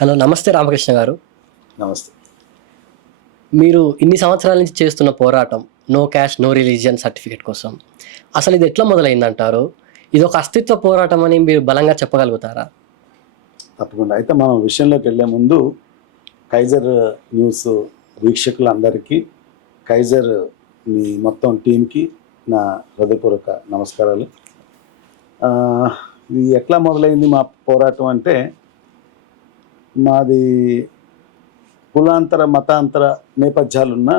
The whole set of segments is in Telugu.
హలో. నమస్తే రామకృష్ణ గారు. నమస్తే. మీరు ఇన్ని సంవత్సరాల నుంచి చేస్తున్న పోరాటం no caste, no religion certificate కోసం అసలు ఇది ఎట్లా మొదలైందంటారు? ఇదొక అస్తిత్వ పోరాటం అని మీరు బలంగా చెప్పగలుగుతారా? తప్పకుండా. అయితే మనం విషయంలోకి వెళ్ళే ముందు కైజర్ న్యూస్ వీక్షకులందరికీ, కైజర్ మీ మొత్తం టీంకి నా హృదయపూర్వక నమస్కారాలు. ఇది ఎట్లా మొదలైంది మా పోరాటం అంటే, మాది కులాంతర మతాంతర నేపథ్యాలున్న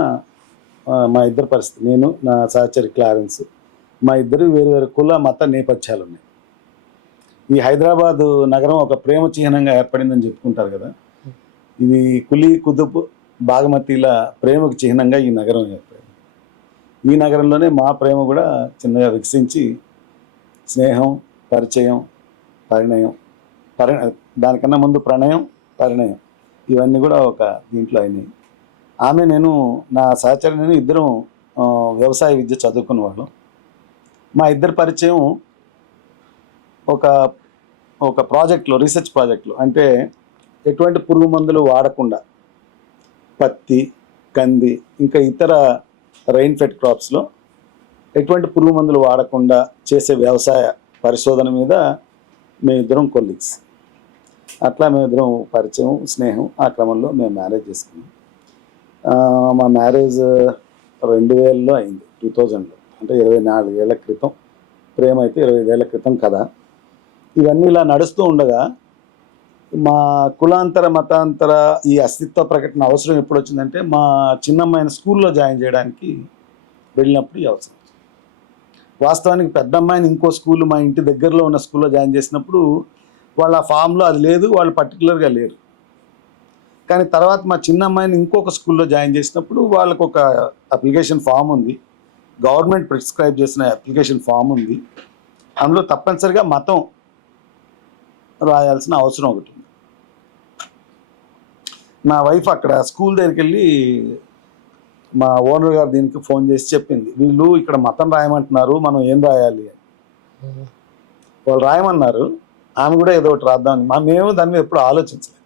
మా ఇద్దరు పరిస్థితి, నేను నా సహచరి క్లారెన్స్, మా ఇద్దరు వేరు వేరు కుల మత నేపథ్యాలు ఉన్నాయి. ఈ హైదరాబాదు నగరం ఒక ప్రేమ చిహ్నంగా ఏర్పడిందని చెప్పుకుంటారు కదా. ఇది కులీ కుతుబ్ బాగమతీల ప్రేమకు చిహ్నంగా ఈ నగరం ఏర్పడింది. ఈ నగరంలోనే మా ప్రేమ కూడా చిన్నగా వికసించి స్నేహం, పరిచయం, పరిణయం, దానికన్నా ముందు ప్రణయం, పరిణయం, ఇవన్నీ కూడా ఒక దీంట్లో అయినాయి. ఆమె నేను, నా సహచరి నేను ఇద్దరం వ్యవసాయ విద్య చదువుకున్న వాళ్ళం. మా ఇద్దరు పరిచయం ఒక ప్రాజెక్ట్లో, రీసెర్చ్ ప్రాజెక్ట్లో, అంటే ఎటువంటి పురుగు మందులు వాడకుండా పత్తి, కంది, ఇంకా ఇతర రైన్ ఫెడ్ క్రాప్స్లో ఎటువంటి పురుగు మందులు వాడకుండా చేసే వ్యవసాయ పరిశోధన మీద మేమిద్దరం కొలీగ్స్. అట్లా మేమిద్దరం పరిచయం, స్నేహం, ఆ క్రమంలో మేము మ్యారేజ్ చేసుకున్నాం. మా మ్యారేజ్ 2000లో అయింది, 2000లో, అంటే 24 ఏళ్ల క్రితం. ప్రేమ అయితే 25 ఏళ్ల క్రితం కదా. ఇవన్నీ ఇలా నడుస్తూ ఉండగా మా కులాంతర మతాంతర ఈ అస్తిత్వ ప్రకటన అవసరం ఎప్పుడు వచ్చిందంటే, మా చిన్నమ్మాయిని స్కూల్లో జాయిన్ చేయడానికి వెళ్ళినప్పుడు ఈ అవసరం. వాస్తవానికి పెద్ద అమ్మాయిని ఇంకో స్కూల్, మా ఇంటి దగ్గరలో ఉన్న స్కూల్లో జాయిన్ చేసినప్పుడు వాళ్ళ ఫామ్లో అది లేదు, వాళ్ళు పర్టికులర్గా లేరు. కానీ తర్వాత మా చిన్న అమ్మాయిని ఇంకొక స్కూల్లో జాయిన్ చేసినప్పుడు వాళ్ళకు ఒక అప్లికేషన్ ఫామ్ ఉంది, గవర్నమెంట్ ప్రిస్క్రైబ్ చేసిన అప్లికేషన్ ఫామ్ ఉంది. అందులో తప్పనిసరిగా మతం రాయాల్సిన అవసరం ఒకటి ఉంది. నా వైఫ్ అక్కడ స్కూల్ దగ్గరికి వెళ్ళి మా ఓనర్ గారు దీనికి ఫోన్ చేసి చెప్పింది, వీళ్ళు ఇక్కడ మతం రాయమంటున్నారు, మనం ఏం రాయాలి అని. వాళ్ళు రాయమన్నారు, ఆమె కూడా ఏదో ఒకటి రాద్దామని. మేము దాని మీద ఎప్పుడు ఆలోచించలేదు.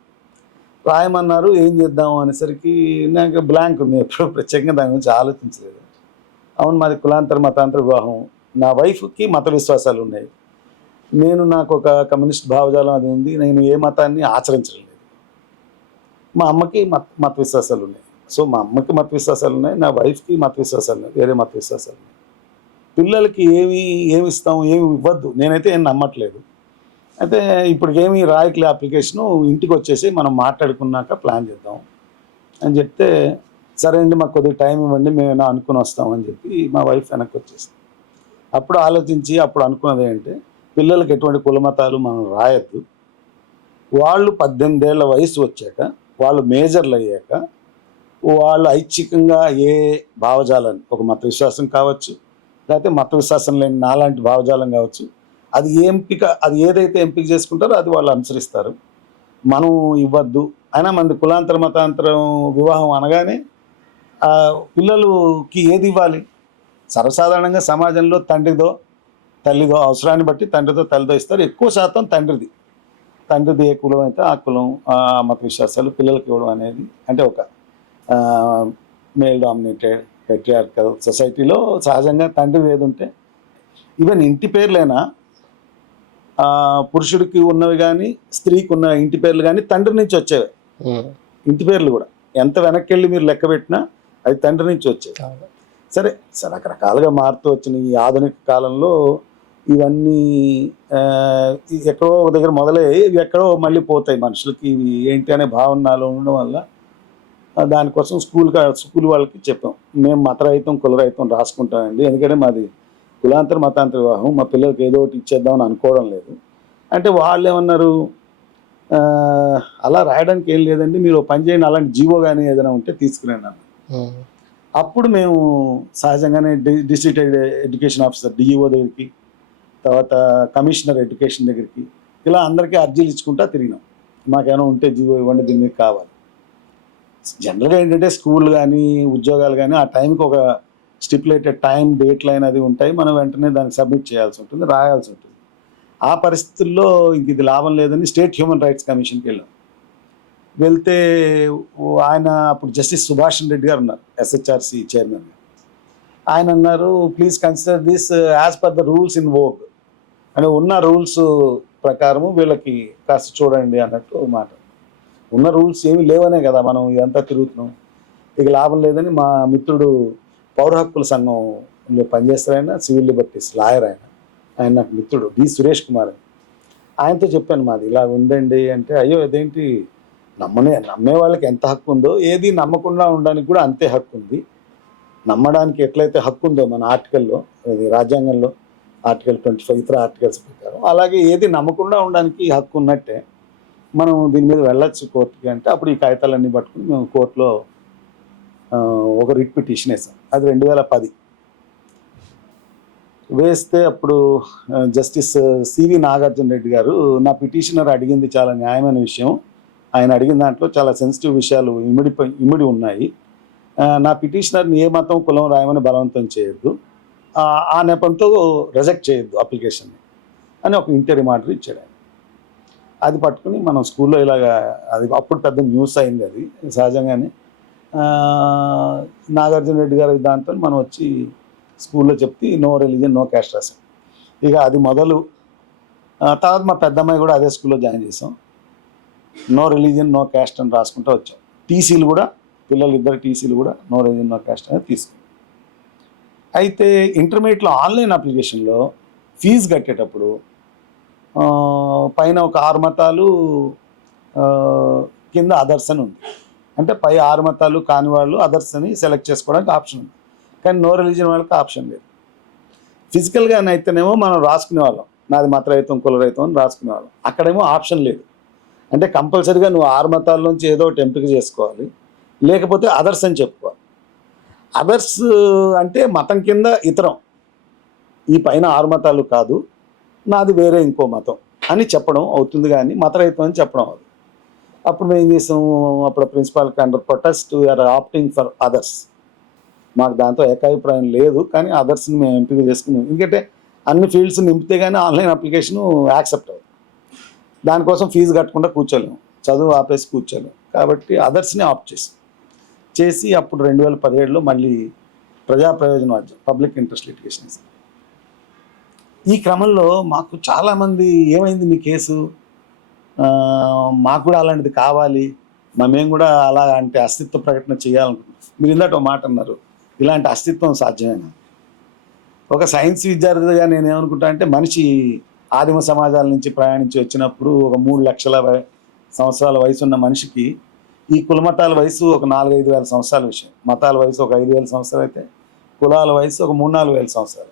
రాయమన్నారు, ఏం చేద్దాము అనేసరికి నాకు బ్లాంక్ ఉంది, ఎప్పుడు ప్రత్యేకంగా దాని గురించి ఆలోచించలేదు. అవును, మాది కులాంతర మతాంతర వివాహం. నా వైఫ్కి మత విశ్వాసాలు ఉన్నాయి, నాకు ఒక కమ్యూనిస్ట్ భావజాలం అది ఉంది. నేను ఏ మతాన్ని ఆచరించలేదు. మా అమ్మకి మత విశ్వాసాలు ఉన్నాయి. సో మా అమ్మకి మత విశ్వాసాలు ఉన్నాయి, నా వైఫ్కి మత విశ్వాసాలు ఉన్నాయి, వేరే మత విశ్వాసాలు ఉన్నాయి. పిల్లలకి ఏమి ఇస్తాము, ఏమి ఇవ్వద్దు, నేనైతే ఏం నమ్మట్లేదు. అయితే ఇప్పుడు ఏమి రాయట్లే అప్లికేషను, ఇంటికి వచ్చేసి మనం మాట్లాడుకున్నాక ప్లాన్ చేద్దాం అని చెప్తే, సరే అండి మాకు కొద్దిగా టైం ఇవ్వండి, మేము అనుకుని వస్తామని చెప్పి మా వైఫ్ వెనక్కి వచ్చేసింది. అప్పుడు ఆలోచించి అప్పుడు అనుకున్నది ఏంటంటే, పిల్లలకి ఎటువంటి కులమతాలు మనం రాయొద్దు. వాళ్ళు 18 ఏళ్ల వయసు వచ్చాక, వాళ్ళు మేజర్లు అయ్యాక, వాళ్ళు ఐచ్ఛికంగా ఏ భావజాలాన్ని, ఒక మత విశ్వాసం కావచ్చు, లేకపోతే మత విశ్వాసం లేని నాలాంటి భావజాలం కావచ్చు, అది ఏదైతే ఎంపిక చేసుకుంటారో అది వాళ్ళు అనుసరిస్తారు. మనం ఇవ్వద్దు. అయినా మంది కులాంతర మతాంతరం వివాహం అనగానే పిల్లలకి ఏది ఇవ్వాలి? సర్వసాధారణంగా సమాజంలో తండ్రిదో తల్లిదో, అవసరాన్ని బట్టి తండ్రితో తల్లిదో ఇస్తారు. ఎక్కువ శాతం తండ్రిది ఏ కులం అయితే ఆ కులం, ఆ మత విశ్వాసాలు పిల్లలకి ఇవ్వడం అనేది, అంటే ఒక మేల్ డామినేటెడ్ పెట్రియార్కల్ సొసైటీలో సహజంగా తండ్రిది ఏది ఉంటే, ఈవెన్ ఇంటి పేర్లైనా పురుషుడికి ఉన్నవి కానీ స్త్రీకి ఉన్న ఇంటి పేర్లు కానీ తండ్రి నుంచి వచ్చేవి. ఇంటి పేర్లు కూడా ఎంత వెనక్కి వెళ్ళి మీరు లెక్క పెట్టినా అది తండ్రి నుంచి వచ్చేవి. సరే రకరకాలుగా మారుతూ వచ్చిన ఈ ఆధునిక కాలంలో ఇవన్నీ ఎక్కడో ఒక దగ్గర మొదలయ్యి ఇవి ఎక్కడో మళ్ళీ పోతాయి. మనుషులకి ఇవి ఏంటి అనే భావనలో ఉండడం వల్ల దానికోసం స్కూల్ వాళ్ళకి చెప్పాం, మేము మతరహితం కులరహితం రాసుకుంటామండి, ఎందుకంటే మాది కులాంతర మతాంతర వివాహం, మా పిల్లలకి ఏదో ఒకటి ఇచ్చేద్దామని అనుకోవడం లేదు అంటే, వాళ్ళు ఏమన్నారు, అలా రాయడానికి ఏం లేదండి, మీరు పని చేయండి, అలాంటి జీవో కానీ ఏదైనా ఉంటే తీసుకురండి అన్న. అప్పుడు మేము సహజంగానే డిస్ట్రిక్ట్ ఎడ్యుకేషన్ ఆఫీసర్ డిఈఓ దగ్గరికి, తర్వాత కమిషనర్ ఎడ్యుకేషన్ దగ్గరికి, ఇలా అందరికీ అర్జీలు ఇచ్చుకుంటా తిరిగినాం. మాకేమైనా ఉంటే జీవో ఇవ్వండి, దీని మీద కావాలి. జనరల్గా ఏంటంటే స్కూల్ కానీ ఉద్యోగాలు కానీ ఆ టైంకి ఒక స్టిపులేటెడ్ టైం, డేట్ లైన్ అది ఉంటాయి. మనం వెంటనే దానికి సబ్మిట్ చేయాల్సి ఉంటుంది, రాయాల్సి ఉంటుంది. ఆ పరిస్థితుల్లో ఇంక ఇది లాభం లేదని స్టేట్ హ్యూమన్ రైట్స్ కమిషన్కి వెళ్ళాం. వెళ్తే ఆయన అప్పుడు జస్టిస్ సుభాష్ రెడ్డి గారు ఉన్నారు, ఎస్హెచ్ఆర్సి చైర్మన్. ఆయన అన్నారు, please consider this as per the rules in Vogue, అని ఉన్న రూల్స్ ప్రకారము వీళ్ళకి కాస్త చూడండి అన్నట్టు మాట. ఉన్న రూల్స్ ఏమీ లేవనే కదా మనం ఇదంతా తిరుగుతున్నాం. ఇక లాభం లేదని మా మిత్రుడు పౌర హక్కుల సంఘంలో పనిచేస్తారైనా, సివిల్ లిబర్టీస్ లాయర్ ఆయన నాకు మిత్రుడు డి సురేష్ కుమార్ అని. ఆయనతో చెప్పాను మాది ఇలా ఉందండి అంటే, అయ్యో ఇదేంటి, నమ్మే వాళ్ళకి ఎంత హక్కు ఉందో ఏది నమ్మకుండా ఉండడానికి కూడా అంతే హక్కు ఉంది. నమ్మడానికి ఎట్లయితే హక్కు ఉందో మన ఆర్టికల్లో, ఇది రాజ్యాంగంలో ఆర్టికల్ 25 ఇతర ఆర్టికల్స్ ప్రకారం, అలాగే ఏది నమ్మకుండా ఉండడానికి హక్కు ఉన్నట్టే మనం దీని మీద వెళ్ళొచ్చు కోర్టుకి అంటే, అప్పుడు ఈ కాగితాలన్నీ పట్టుకుని మేము కోర్టులో ఒక రిట్ పిటిషన్ వేసాం. అది 2010 వేస్తే అప్పుడు జస్టిస్ సివి నాగార్జున రెడ్డి గారు, నా పిటిషనర్ అడిగింది చాలా న్యాయమైన విషయం, ఆయన అడిగిన దాంట్లో చాలా సెన్సిటివ్ విషయాలు ఇమిడి ఉన్నాయి, నా పిటిషనర్ని ఏ మతం కులం రాయమని బలవంతం చేయొద్దు, ఆ నెపంతో రిజెక్ట్ చేయొద్దు అప్లికేషన్ని అని ఒక ఇంటర్వ్యూ ఆర్డర్ ఇచ్చాడు ఆయన. అది పట్టుకుని మనం స్కూల్లో ఇలాగా, అది అప్పుడు పెద్ద న్యూస్ అయింది. అది సహజంగానే నాగార్జున రెడ్డి గారి దాంతో మనం వచ్చి స్కూల్లో చెప్తే నో రిలీజియన్ నో క్యాస్ట్ రాసాం. ఇక అది మొదలు. తర్వాత మా పెద్దమ్మాయి కూడా అదే స్కూల్లో జాయిన్ చేసాం, నో రిలీజియన్ నో క్యాస్ట్ అని రాసుకుంటూ వచ్చాం. టీసీలు కూడా పిల్లలు ఇద్దరు టీసీలు కూడా నో రిలీజియన్ నో క్యాస్ట్ అనేది తీసుకున్నాం. అయితే ఇంటర్మీడియట్లో ఆన్లైన్ అప్లికేషన్లో ఫీజు కట్టేటప్పుడు పైన ఒక 6 మతాలు కింద అదర్స్ అని ఉంది. అంటే పై 6 మతాలు కాని వాళ్ళు అదర్స్ అని సెలెక్ట్ చేసుకోవడానికి ఆప్షన్ ఉంది, కానీ నో రిలీజియన్ వాళ్ళకి ఆప్షన్ లేదు. ఫిజికల్గానైతేనేమో మనం రాసుకునేవాళ్ళం, నాది మతరహితం కులరహితం అని రాసుకునేవాళ్ళం. అక్కడేమో ఆప్షన్ లేదు. అంటే కంపల్సరీగా నువ్వు 6 మతాల నుంచి ఏదో ఒకటి ఎంపిక చేసుకోవాలి, లేకపోతే అదర్స్ అని చెప్పుకోవాలి. అదర్స్ అంటే మతం కింద ఇతరం, ఈ పైన 6 మతాలు కాదు, నాది వేరే ఇంకో మతం అని చెప్పడం అవుతుంది, కానీ మతరహితం అని చెప్పడం అవుతుంది. అప్పుడు మేము ఏం చేసాము, అప్పుడు ప్రిన్సిపాల్కి under protest we're opting for others. మాకు దాంతో ఏకాభిప్రాయం లేదు, కానీ అదర్స్ని మేము ఎంపిక చేసుకున్నాం. ఎందుకంటే అన్ని ఫీల్డ్స్ నింపితే కానీ ఆన్లైన్ అప్లికేషన్ యాక్సెప్ట్ అవుతుంది. దానికోసం ఫీజు కట్టకుండా కూర్చోలేము, చదువు ఆపేసి కూర్చోలేము. కాబట్టి అదర్స్ని ఆప్ట్ చేసి అప్పుడు 2017లో మళ్ళీ ప్రజా ప్రయోజనవాద్యం పబ్లిక్ ఇంట్రెస్ట్ లిటిగేషన్. ఈ క్రమంలో మాకు చాలామంది, ఏమైంది మీ కేసు, మాకు కూడా అలాంటిది కావాలి, మేము కూడా అలా అంటే అస్తిత్వ ప్రకటన చేయాలనుకుంటున్నాం. మీరు ఇందాక మాట అన్నారు, ఇలాంటి అస్తిత్వం సాధ్యమేనా? ఒక సైన్స్ విద్యార్థిగా నేను ఏమనుకుంటా అంటే, మనిషి ఆదిమ సమాజాల నుంచి ప్రయాణించి వచ్చినప్పుడు ఒక 3 లక్షల సంవత్సరాల వయసు ఉన్న మనిషికి ఈ కులమతాల వయసు ఒక 4-5 వేల సంవత్సరాల విషయం. మతాల వయసు ఒక 5,000 సంవత్సరాలు అయితే కులాల వయసు ఒక 3-4 వేల సంవత్సరాలు.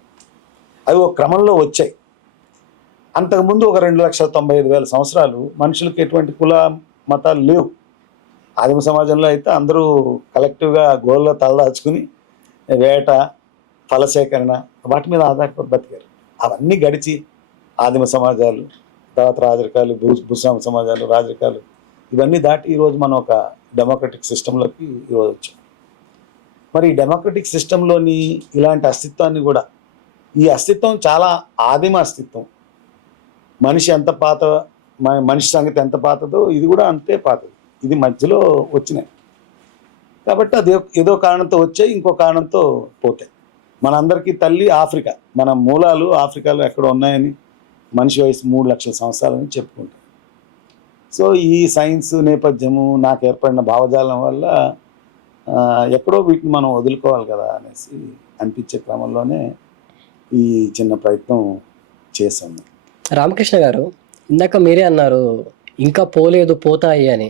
అవి ఒక క్రమంలో వచ్చాయి. అంతకుముందు ఒక 2,95,000 సంవత్సరాలు మనుషులకి ఎటువంటి కుల మతాలు లేవు. ఆదిమ సమాజంలో అయితే అందరూ కలెక్టివ్గా గోల్లో తలదాచుకుని వేట, ఫలసేకరణ వాటి మీద ఆధారపడి బతికారు. అవన్నీ గడిచి ఆదిమ సమాజాలు, తర్వాత రాజరికాలు, భూస్వామ సమాజాలు, రాజరికాలు ఇవన్నీ దాటి ఈరోజు మనం ఒక డెమోక్రటిక్ సిస్టంలోకి ఈరోజు వచ్చాం. మరి ఈ డెమోక్రటిక్ సిస్టంలోని ఇలాంటి అస్తిత్వాన్ని కూడా, ఈ అస్తిత్వం చాలా ఆదిమ అస్తిత్వం. మనిషి ఎంత పాత, మనిషి సంగతి ఎంత పాతదో ఇది కూడా అంతే పాతది. ఇది మధ్యలో వచ్చినాయి కాబట్టి అది ఏదో కారణంతో వచ్చాయి, ఇంకో కారణంతో పోతాయి. మనందరికీ తల్లి ఆఫ్రికా, మన మూలాలు ఆఫ్రికాలో ఎక్కడ ఉన్నాయని, మనిషి వయసు 3 లక్షల సంవత్సరాలని చెప్పుకుంటాం. సో ఈ సైన్స్ నేపథ్యము నాకు ఏర్పడిన భావజాలం వల్ల ఎక్కడో వీటిని మనం వదులుకోవాలి కదా అనేసి అనిపించే క్రమంలోనే ఈ చిన్న ప్రయత్నం చేశాను. రామకృష్ణ గారు, ఇందాక మీరే అన్నారు ఇంకా పోలేదు పోతాయి అని.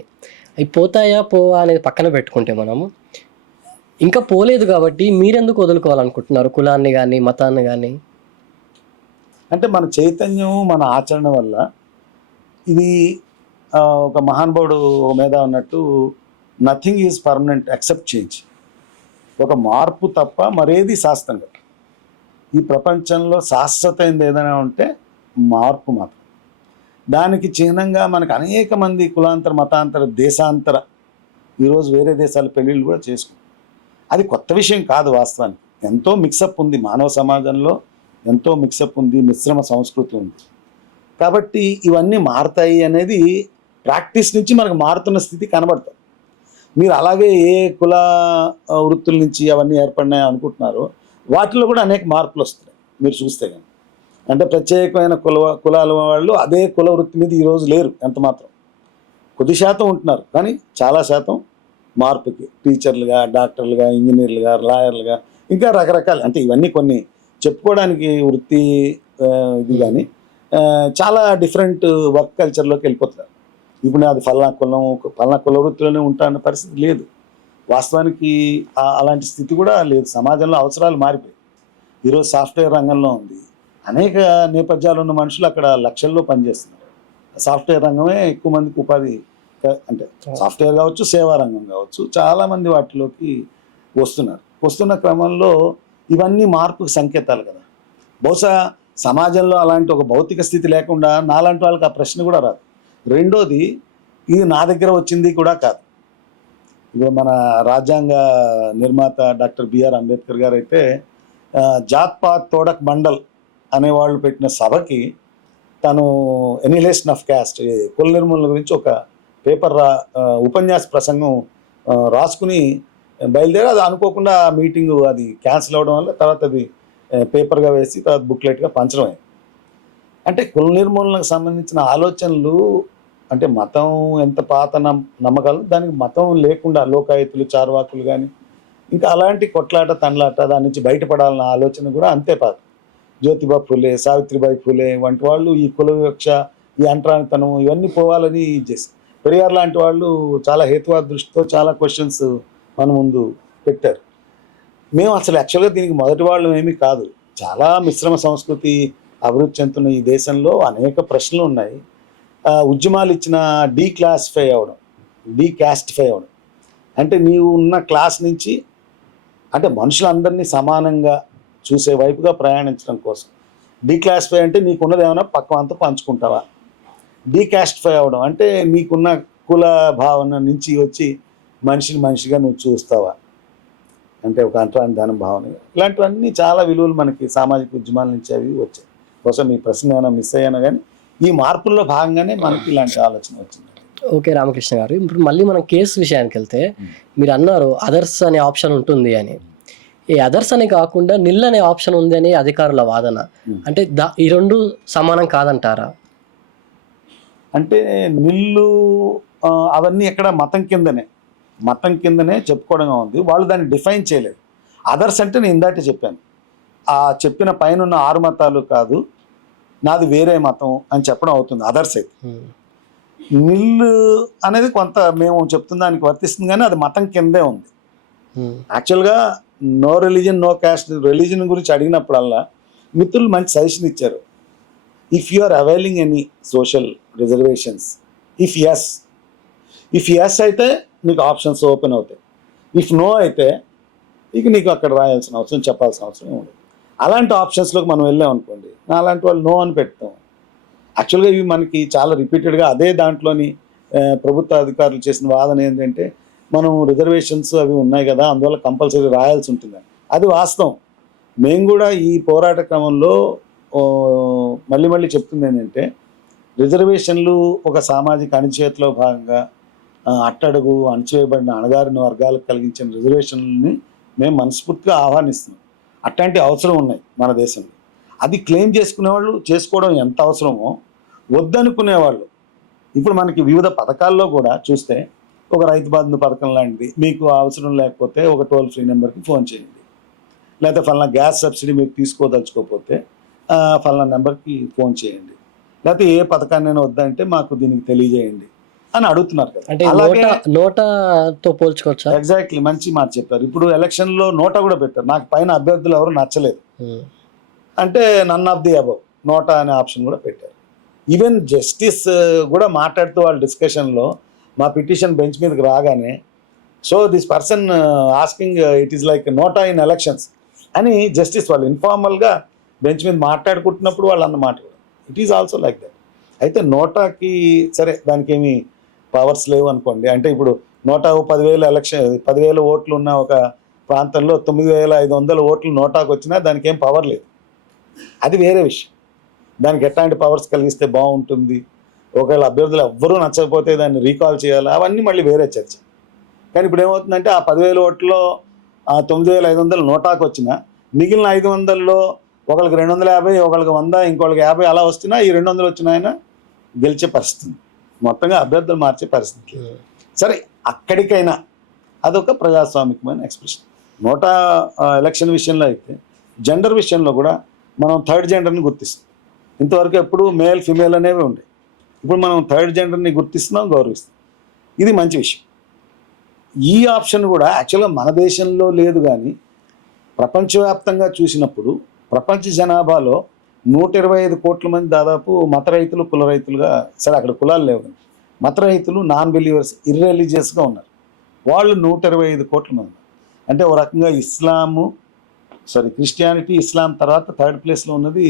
అవి పోతాయా పోవా అనేది పక్కన పెట్టుకుంటే మనము ఇంకా పోలేదు కాబట్టి మీరెందుకు వదులుకోవాలనుకుంటున్నారు కులాన్ని కానీ మతాన్ని కానీ? అంటే మన చైతన్యం, మన ఆచరణ వల్ల ఇది ఒక మహానుభావుడు మీద ఉన్నట్టు, nothing is permanent except change. ఒక మార్పు తప్ప మరేది శాశ్వతంగా. ఈ ప్రపంచంలో శాశ్వతమైనది ఏదైనా ఉంటే మార్పు మాత్రం. దానికి చిహ్నంగా మనకు అనేక మంది కులాంతర, మతాంతర, దేశాంతర ఈరోజు వేరే దేశాల పెళ్ళిళ్ళు కూడా చేసుకుంటారు. అది కొత్త విషయం కాదు. వాస్తవానికి ఎంతో మిక్సప్ ఉంది, మానవ సమాజంలో ఎంతో మిక్సప్ ఉంది, మిశ్రమ సంస్కృతి ఉంది. కాబట్టి ఇవన్నీ మారతాయి అనేది ప్రాక్టీస్ నుంచి మనకు మారుతున్న స్థితి కనబడుతుంది. మీరు అలాగే ఏ కుల వృత్తుల నుంచి అవన్నీ ఏర్పడినాయి అనుకుంటున్నారో వాటిలో కూడా అనేక మార్పులు వస్తున్నాయి మీరు చూస్తే కానీ. అంటే ప్రత్యేకమైన కులాల వాళ్ళు అదే కుల వృత్తి మీద ఈరోజు లేరు, ఎంత మాత్రం కొద్ది శాతం ఉంటున్నారు, కానీ చాలా శాతం మార్పుకి టీచర్లుగా, డాక్టర్లుగా, ఇంజనీర్లుగా, లాయర్లుగా, ఇంకా రకరకాల, అంటే ఇవన్నీ కొన్ని చెప్పుకోవడానికి వృత్తి ఇది, కానీ చాలా డిఫరెంట్ వర్క్ కల్చర్లోకి వెళ్ళిపోతున్నారు. ఇప్పుడు అది ఫలానా కుల వృత్తిలోనే ఉంటా అన్న పరిస్థితి లేదు. వాస్తవానికి అలాంటి స్థితి కూడా లేదు. సమాజంలో అవసరాలు మారిపోయి ఈరోజు సాఫ్ట్వేర్ రంగంలో ఉంది, అనేక నేపథ్యాలు ఉన్న మనుషులు అక్కడ లక్షల్లో పనిచేస్తున్నారు. సాఫ్ట్వేర్ రంగమే ఎక్కువ మందికి ఉపాధి, అంటే సాఫ్ట్వేర్ కావచ్చు, సేవా రంగం కావచ్చు, చాలామంది వాటిలోకి వస్తున్న క్రమంలో ఇవన్నీ మార్పుకి సంకేతాలు కదా. బహుశా సమాజంలో అలాంటి ఒక భౌతిక స్థితి లేకుండా నాలాంటి వాళ్ళకి ఆ ప్రశ్న కూడా రాదు. రెండోది, ఇది నా దగ్గర వచ్చింది కూడా కాదు. ఇప్పుడు మన రాజ్యాంగ నిర్మాత డాక్టర్ బిఆర్ అంబేద్కర్ గారు అయితే జాత్ పాత్ తోడక్ మండల్ అనేవాళ్ళు పెట్టిన సభకి తను ఎనిలేషన్ ఆఫ్ క్యాస్ట్, కుల నిర్మూలన గురించి ఒక పేపర్ ఉపన్యాస ప్రసంగం రాసుకుని బయలుదేరి, అది అనుకోకుండా మీటింగ్ అది క్యాన్సిల్ అవ్వడం వల్ల తర్వాత అది పేపర్గా వేసి తర్వాత బుక్లెట్గా పంచడం అయింది. అంటే కుల నిర్మూలనకు సంబంధించిన ఆలోచనలు, అంటే మతం ఎంత పాత నమ్మకాలు, దానికి మతం లేకుండా లోకాయుతులు, చార్వాకులు కానీ ఇంకా అలాంటి కొట్లాట తండ్లాట దాని నుంచి బయటపడాలన్న ఆలోచన కూడా అంతే పాత. జ్యోతిబా ఫులే, సావిత్రిబాయి ఫులే వంటి వాళ్ళు ఈ కుల వివక్ష, ఈ అంటరానితనం ఇవన్నీ పోవాలని చేసి, పెరియార్ లాంటి వాళ్ళు చాలా హేతువాద దృష్టితో చాలా క్వశ్చన్స్ మన ముందు పెట్టారు. మేము అసలు యాక్చువల్గా దీనికి మొదటి వాళ్ళు ఏమీ కాదు. చాలా మిశ్రమ సంస్కృతి అభివృద్ధి చెందుతున్న ఈ దేశంలో అనేక ప్రశ్నలు ఉన్నాయి. ఉద్యమాలు ఇచ్చిన డీక్లాసిఫై అవ్వడం, అంటే నీవు ఉన్న క్లాస్ నుంచి, అంటే మనుషులందరినీ సమానంగా చూసే వైపుగా ప్రయాణించడం కోసం. డీక్లాసిఫై అంటే నీకున్నది ఏమైనా పక్క అంతా పంచుకుంటావా. డీకాస్టిఫై అవ్వడం అంటే నీకున్న కుల భావన నుంచి వచ్చి మనిషిగా నువ్వు చూస్తావా, అంటే ఒక అంటరానితనం భావన. ఇలాంటివన్నీ చాలా విలువలు మనకి సామాజిక ఉద్యమాల నుంచి అవి వచ్చాయి. కోసం మీ ప్రశ్న ఏమైనా మిస్ అయ్యాను, కానీ ఈ మార్పుల్లో భాగంగానే మనకి ఇలాంటి ఆలోచన వచ్చింది. ఓకే రామకృష్ణ గారు, ఇప్పుడు మళ్ళీ మనం కేసు విషయానికి వెళ్తే, మీరు అన్నారు అదర్స్ అనే ఆప్షన్ ఉంటుంది అని. ఈ అదర్స్ అని కాకుండా నిల్ అనే ఆప్షన్ ఉంది అని అధికారుల వాదన. అంటే ఈ రెండు సమానం కాదంటారా? అంటే నిల్లు అవన్నీ ఎక్కడ మతం కిందనే చెప్పుకోవడంగా ఉంది. వాళ్ళు దాన్ని డిఫైన్ చేయలేదు. అదర్స్ అంటే నేను ఇందాక చెప్పాను, ఆ చెప్పిన పైన 6 మతాలు కాదు, నాది వేరే మతం అని చెప్పడం అవుతుంది అదర్స్ అయితే. నిల్లు అనేది కొంత మేము చెప్తున్న దానికి వర్తిస్తుంది, కానీ అది మతం కిందే ఉంది. యాక్చువల్గా no religion no caste, religion గురించి అడిగినప్పుడల్లా మిత్రులు మంచి సజెషన్ ఇచ్చారు. If you are availing any social reservations, if yes అయితే నీకు ఆప్షన్స్ ఓపెన్ అవుతాయి. ఇఫ్ నో అయితే ఇక నీకు అక్కడ రాయాల్సిన అవసరం, చెప్పాల్సిన అవసరం ఉండదు. అలాంటి ఆప్షన్స్లోకి మనం వెళ్ళాం అనుకోండి, నా అలాంటి వాళ్ళు నో అని పెడతాం. యాక్చువల్గా ఇవి మనకి చాలా రిపీటెడ్గా అదే దాంట్లోని ప్రభుత్వ అధికారులు చేసిన వాదన ఏంటంటే, మనం రిజర్వేషన్స్ అవి ఉన్నాయి కదా, అందువల్ల కంపల్సరీ రాయాల్సి ఉంటుందని. అది వాస్తవం. మేము కూడా ఈ పోరాట క్రమంలో మళ్ళీ చెప్తుంది ఏంటంటే, రిజర్వేషన్లు ఒక సామాజిక అణచివేతలో భాగంగా అట్టడుగు అణచివేయబడిన అణగారిన వర్గాలకు కలిగించిన రిజర్వేషన్లని మేము మనస్ఫూర్తిగా ఆహ్వానిస్తున్నాం. అట్లాంటి అవసరం ఉన్నాయి మన దేశంలో. అది క్లెయిమ్ చేసుకునేవాళ్ళు చేసుకోవడం ఎంత అవసరమో, వద్దనుకునేవాళ్ళు ఇప్పుడు మనకి వివిధ పథకాల్లో కూడా చూస్తే, ఒక రైతు బంధు పథకం లాంటిది మీకు అవసరం లేకపోతే ఒక టోల్ ఫ్రీ నెంబర్కి ఫోన్ చేయండి, లేకపోతే ఫలానా గ్యాస్ సబ్సిడీ మీకు తీసుకోదలుచుకోకపోతే ఫలానా నెంబర్కి ఫోన్ చేయండి, లేకపోతే ఏ పథకాన్ని వద్దంటే మాకు దీనికి తెలియజేయండి అని అడుగుతున్నారు కదా. అంటే నోటాతో పోల్చుకోవచ్చా? ఎగ్జాక్ట్లీ, మంచి మాట చెప్పారు. ఇప్పుడు ఎలక్షన్లో నోటా కూడా పెట్టారు. నాకు పైన అభ్యర్థులు ఎవరు నచ్చలేదు అంటే నన్ ఆఫ్ ది అబవ్ నోటా అనే ఆప్షన్ కూడా పెట్టారు. ఈవెన్ జస్టిస్ కూడా మాట్లాడుతూ వాళ్ళ డిస్కషన్లో మా పిటిషన్ బెంచ్ మీదకి రాగానే, so this person asking it is like NOTA in elections అని జస్టిస్ వాళ్ళు ఇన్ఫార్మల్గా బెంచ్ మీద మాట్లాడుకుంటున్నప్పుడు వాళ్ళు అన్నమాట కూడా it is also like that. అయితే నోటాకి సరే దానికి ఏమి పవర్స్ లేవు అనుకోండి. అంటే ఇప్పుడు నోటా 10,000 ఓట్లు ఉన్న ఒక ప్రాంతంలో 9,500 ఓట్లు నోటాకు వచ్చినా దానికి ఏం పవర్ లేదు. అది వేరే విషయం. దానికి ఎట్లాంటి పవర్స్ కలిగిస్తే బాగుంటుంది, ఒకవేళ అభ్యర్థులు ఎవ్వరూ నచ్చకపోతే దాన్ని రీకాల్ చేయాలి, అవన్నీ మళ్ళీ వేరే చర్చ. కానీ ఇప్పుడు ఏమవుతుందంటే ఆ 10,000 ఓట్లలో ఆ 9,500 నోటాకు వచ్చినా మిగిలిన 500లో ఒకళ్ళకి 250, ఒకళ్ళకి 100, ఇంకోళ్ళకి 50 అలా వస్తున్నా ఈ 200 వచ్చిన ఆయన గెలిచే పరిస్థితి, మొత్తంగా అభ్యర్థులు మార్చే పరిస్థితి. సరే, అక్కడికైనా అదొక ప్రజాస్వామికమైన ఎక్స్ప్రెషన్. నోటా ఎలక్షన్ విషయంలో అయితే జెండర్ విషయంలో కూడా మనం థర్డ్ జెండర్ని గుర్తిస్తాం. ఇంతవరకు ఎప్పుడు మేల్ ఫిమేల్ అనేవి ఉండే, ఇప్పుడు మనం థర్డ్ జెండర్ని గుర్తిస్తున్నాం, గౌరవిస్తాం. ఇది మంచి విషయం. ఈ ఆప్షన్ కూడా యాక్చువల్గా మన దేశంలో లేదు, కానీ ప్రపంచవ్యాప్తంగా చూసినప్పుడు ప్రపంచ జనాభాలో 125 కోట్ల మంది దాదాపు మత రైతులు, కుల రైతులుగా, సరే అక్కడ కులాలు లేవు, మత రైతులు, నాన్ బిలీవర్స్, ఇర్రెలిజియస్గా ఉన్నారు. వాళ్ళు 125 కోట్ల మంది. అంటే ఓ రకంగా క్రిస్టియానిటీ, ఇస్లాం తర్వాత థర్డ్ ప్లేస్లో ఉన్నది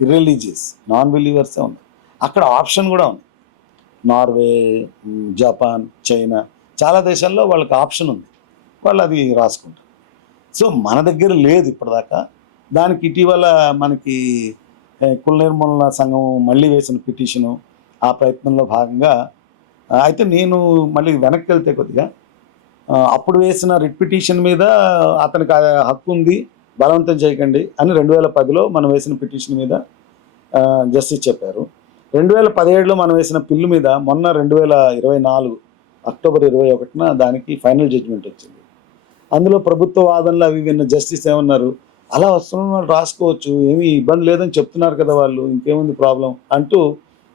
ఇర్రెలిజియస్, నాన్ బిలీవర్సే ఉన్నారు. అక్కడ ఆప్షన్ కూడా ఉంది. నార్వే, జపాన్, చైనా, చాలా దేశాల్లో వాళ్ళకి ఆప్షన్ ఉంది, వాళ్ళు అది రాసుకుంటారు. సో మన దగ్గర లేదు ఇప్పటిదాకా. దానికి ఇటీవల మనకి కుల నిర్మూలన సంఘం మళ్ళీ వేసిన పిటిషను, ఆ ప్రయత్నంలో భాగంగా అయితే నేను మళ్ళీ వెనక్కి వెళ్తే కొద్దిగా అప్పుడు వేసిన రిట్ పిటిషన్ మీద అతనికి హక్కు ఉంది, బలవంతం చేయకండి అని 2010లో మనం వేసిన పిటిషన్ మీద జస్టిస్ చెప్పారు. 2017లో మనం వేసిన పిల్లు మీద మొన్న 2024 అక్టోబర్ 21న దానికి ఫైనల్ జడ్జిమెంట్ వచ్చింది. అందులో ప్రభుత్వ వాదనలు అవి విన్న జస్టిస్ ఏమన్నారు, అలా వస్తున్న వాళ్ళు రాసుకోవచ్చు, ఏమీ ఇబ్బంది లేదని చెప్తున్నారు కదా వాళ్ళు, ఇంకేముంది ప్రాబ్లం అంటూ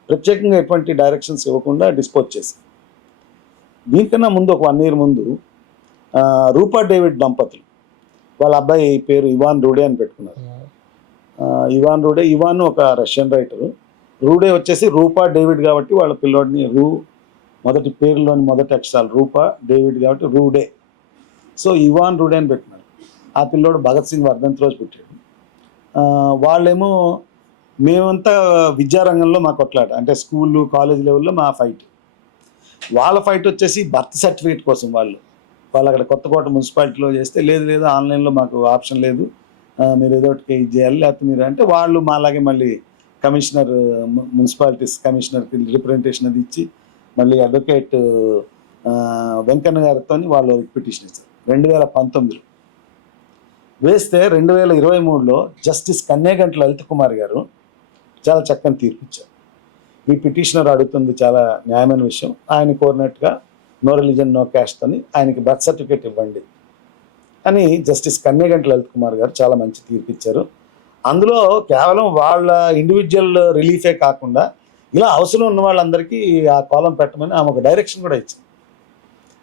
ప్రత్యేకంగా ఎటువంటి డైరెక్షన్స్ ఇవ్వకుండా డిస్పోజ్ చేశారు. దీనికన్నా ముందు ఒక 1 year ముందు రూపా డేవిడ్ దంపతులు, వాళ్ళ అబ్బాయి పేరు ఇవాన్ రూడే అని పెట్టుకున్నారు. ఇవాన్ ఒక రష్యన్ రైటరు, రూడే వచ్చేసి రూపా డేవిడ్ కాబట్టి వాళ్ళ పిల్లోడిని మొదటి పేరులోని మొదటి అక్షరాలు రూపా డేవిడ్ కాబట్టి రూడే. సో ఇవాన్ రూడే అని పెట్టినారు. ఆ పిల్లోడు భగత్ సింగ్ వర్ధంతి రోజు పుట్టాడు. వాళ్ళేమో మేమంతా విద్యారంగంలో మా కొట్లాట, అంటే స్కూళ్ళు, కాలేజ్ లెవెల్లో మా ఫైట్. వాళ్ళ ఫైట్ వచ్చేసి బర్త్ సర్టిఫికేట్ కోసం. వాళ్ళు అక్కడ కొత్తకోట మున్సిపాలిటీలో చేస్తే లేదు ఆన్లైన్లో మాకు ఆప్షన్ లేదు, మీరు ఏదో ఒకటి ఇది చేయాలి, లేకపోతే మీరు అంటే వాళ్ళు మాలాగే మళ్ళీ కమిషనర్, మున్సిపాలిటీస్ కమిషనర్కి రిప్రజెంటేషన్ అది ఇచ్చి మళ్ళీ అడ్వకేట్ వెంకన్న గారితో వాళ్ళు పిటిషన్ ఇచ్చారు 2019లో. వేస్తే 2023లో జస్టిస్ కన్నేగంటి లలిత్ కుమార్ గారు చాలా చక్కని తీర్పు ఇచ్చారు. ఈ పిటిషనర్ అడుగుతుంది చాలా న్యాయమైన విషయం, ఆయన కోరినట్టుగా నో రిలీజన్ నో క్యాస్ట్ అని ఆయనకి బర్త్ సర్టిఫికేట్ ఇవ్వండి అని జస్టిస్ కన్నేగంటి లలిత్ కుమార్ గారు చాలా మంచి తీర్పు ఇచ్చారు. అందులో కేవలం వాళ్ళ ఇండివిజువల్ రిలీఫే కాకుండా ఇలా అవసరం ఉన్న వాళ్ళందరికీ ఆ కాలం పెట్టమని ఆమె ఒక డైరెక్షన్ కూడా ఇచ్చింది.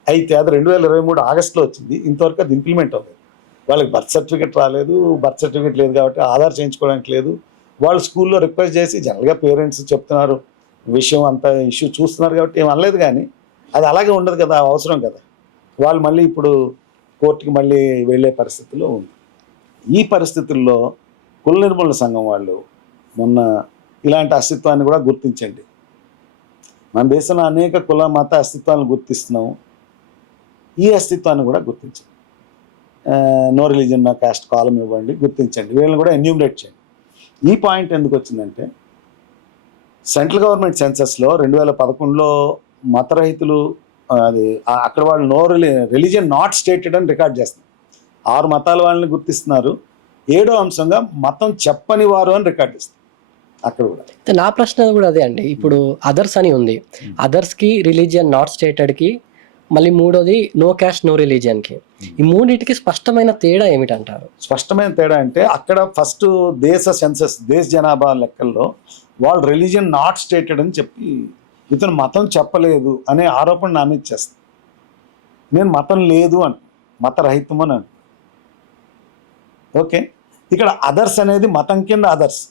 అయితే అది 2023 ఆగస్టులో వచ్చింది. ఇంతవరకు అది ఇంప్లిమెంట్ అవ్వలేదు. వాళ్ళకి బర్త్ సర్టిఫికేట్ రాలేదు, బర్త్ సర్టిఫికేట్ లేదు కాబట్టి ఆధార్ చేయించుకోవడానికి లేదు. వాళ్ళు స్కూల్లో రిక్వెస్ట్ చేసి జనరల్గా పేరెంట్స్ చెప్తున్నారు విషయం, అంత ఇష్యూ చూస్తున్నారు కాబట్టి ఏం అనలేదు. కానీ అది అలాగే ఉండదు కదా, అవసరం కదా. వాళ్ళు మళ్ళీ ఇప్పుడు కోర్టుకి మళ్ళీ వెళ్ళే పరిస్థితుల్లో ఉంది. ఈ పరిస్థితుల్లో కుల నిర్మూలన సంఘం వాళ్ళు మొన్న ఇలాంటి అస్తిత్వాన్ని కూడా గుర్తించండి, మన దేశంలో అనేక కుల మత అస్తిత్వాలను గుర్తిస్తున్నాము, ఈ అస్తిత్వాన్ని కూడా గుర్తించండి, నో రిలీజన్ నో కాస్ట్ కాలం ఇవ్వండి, గుర్తించండి, వీళ్ళని కూడా ఎన్యూమరేట్ చేయండి. ఈ పాయింట్ ఎందుకు వచ్చిందంటే సెంట్రల్ గవర్నమెంట్ సెన్సస్లో 2011లో మతరహితులు అది అక్కడ వాళ్ళు నో రిలీజియన్ నాట్ స్టేటెడ్ అని రికార్డ్ చేస్తున్నారు. 6 మతాల వాళ్ళని గుర్తిస్తున్నారు. 7వ అంశంగా మతం చెప్పని వారు అని రికార్డ్ చేస్తారు అక్కడ కూడా. నా ప్రశ్న కూడా అదే అండి. ఇప్పుడు అదర్స్ అని ఉంది, అదర్స్కి రిలీజియన్ నాట్ స్టేటెడ్కి, మళ్ళీ 3వది నో క్యాస్ట్ నో రిలీజియన్కి. ఈ మూడింటికి స్పష్టమైన తేడా ఏమిటంటారు? స్పష్టమైన తేడా అంటే అక్కడ ఫస్ట్ దేశ సెన్సస్, దేశ జనాభా లెక్కల్లో వాళ్ళు రిలీజియన్ నాట్ స్టేటెడ్ అని చెప్పి ఇతను మతం చెప్పలేదు అనే ఆరోపణ నా మీద చేస్తాను. నేను మతం లేదు అని, మతరహితం అని అంటు. ఓకే, ఇక్కడ అదర్స్ అనేది మతం కింద అదర్స్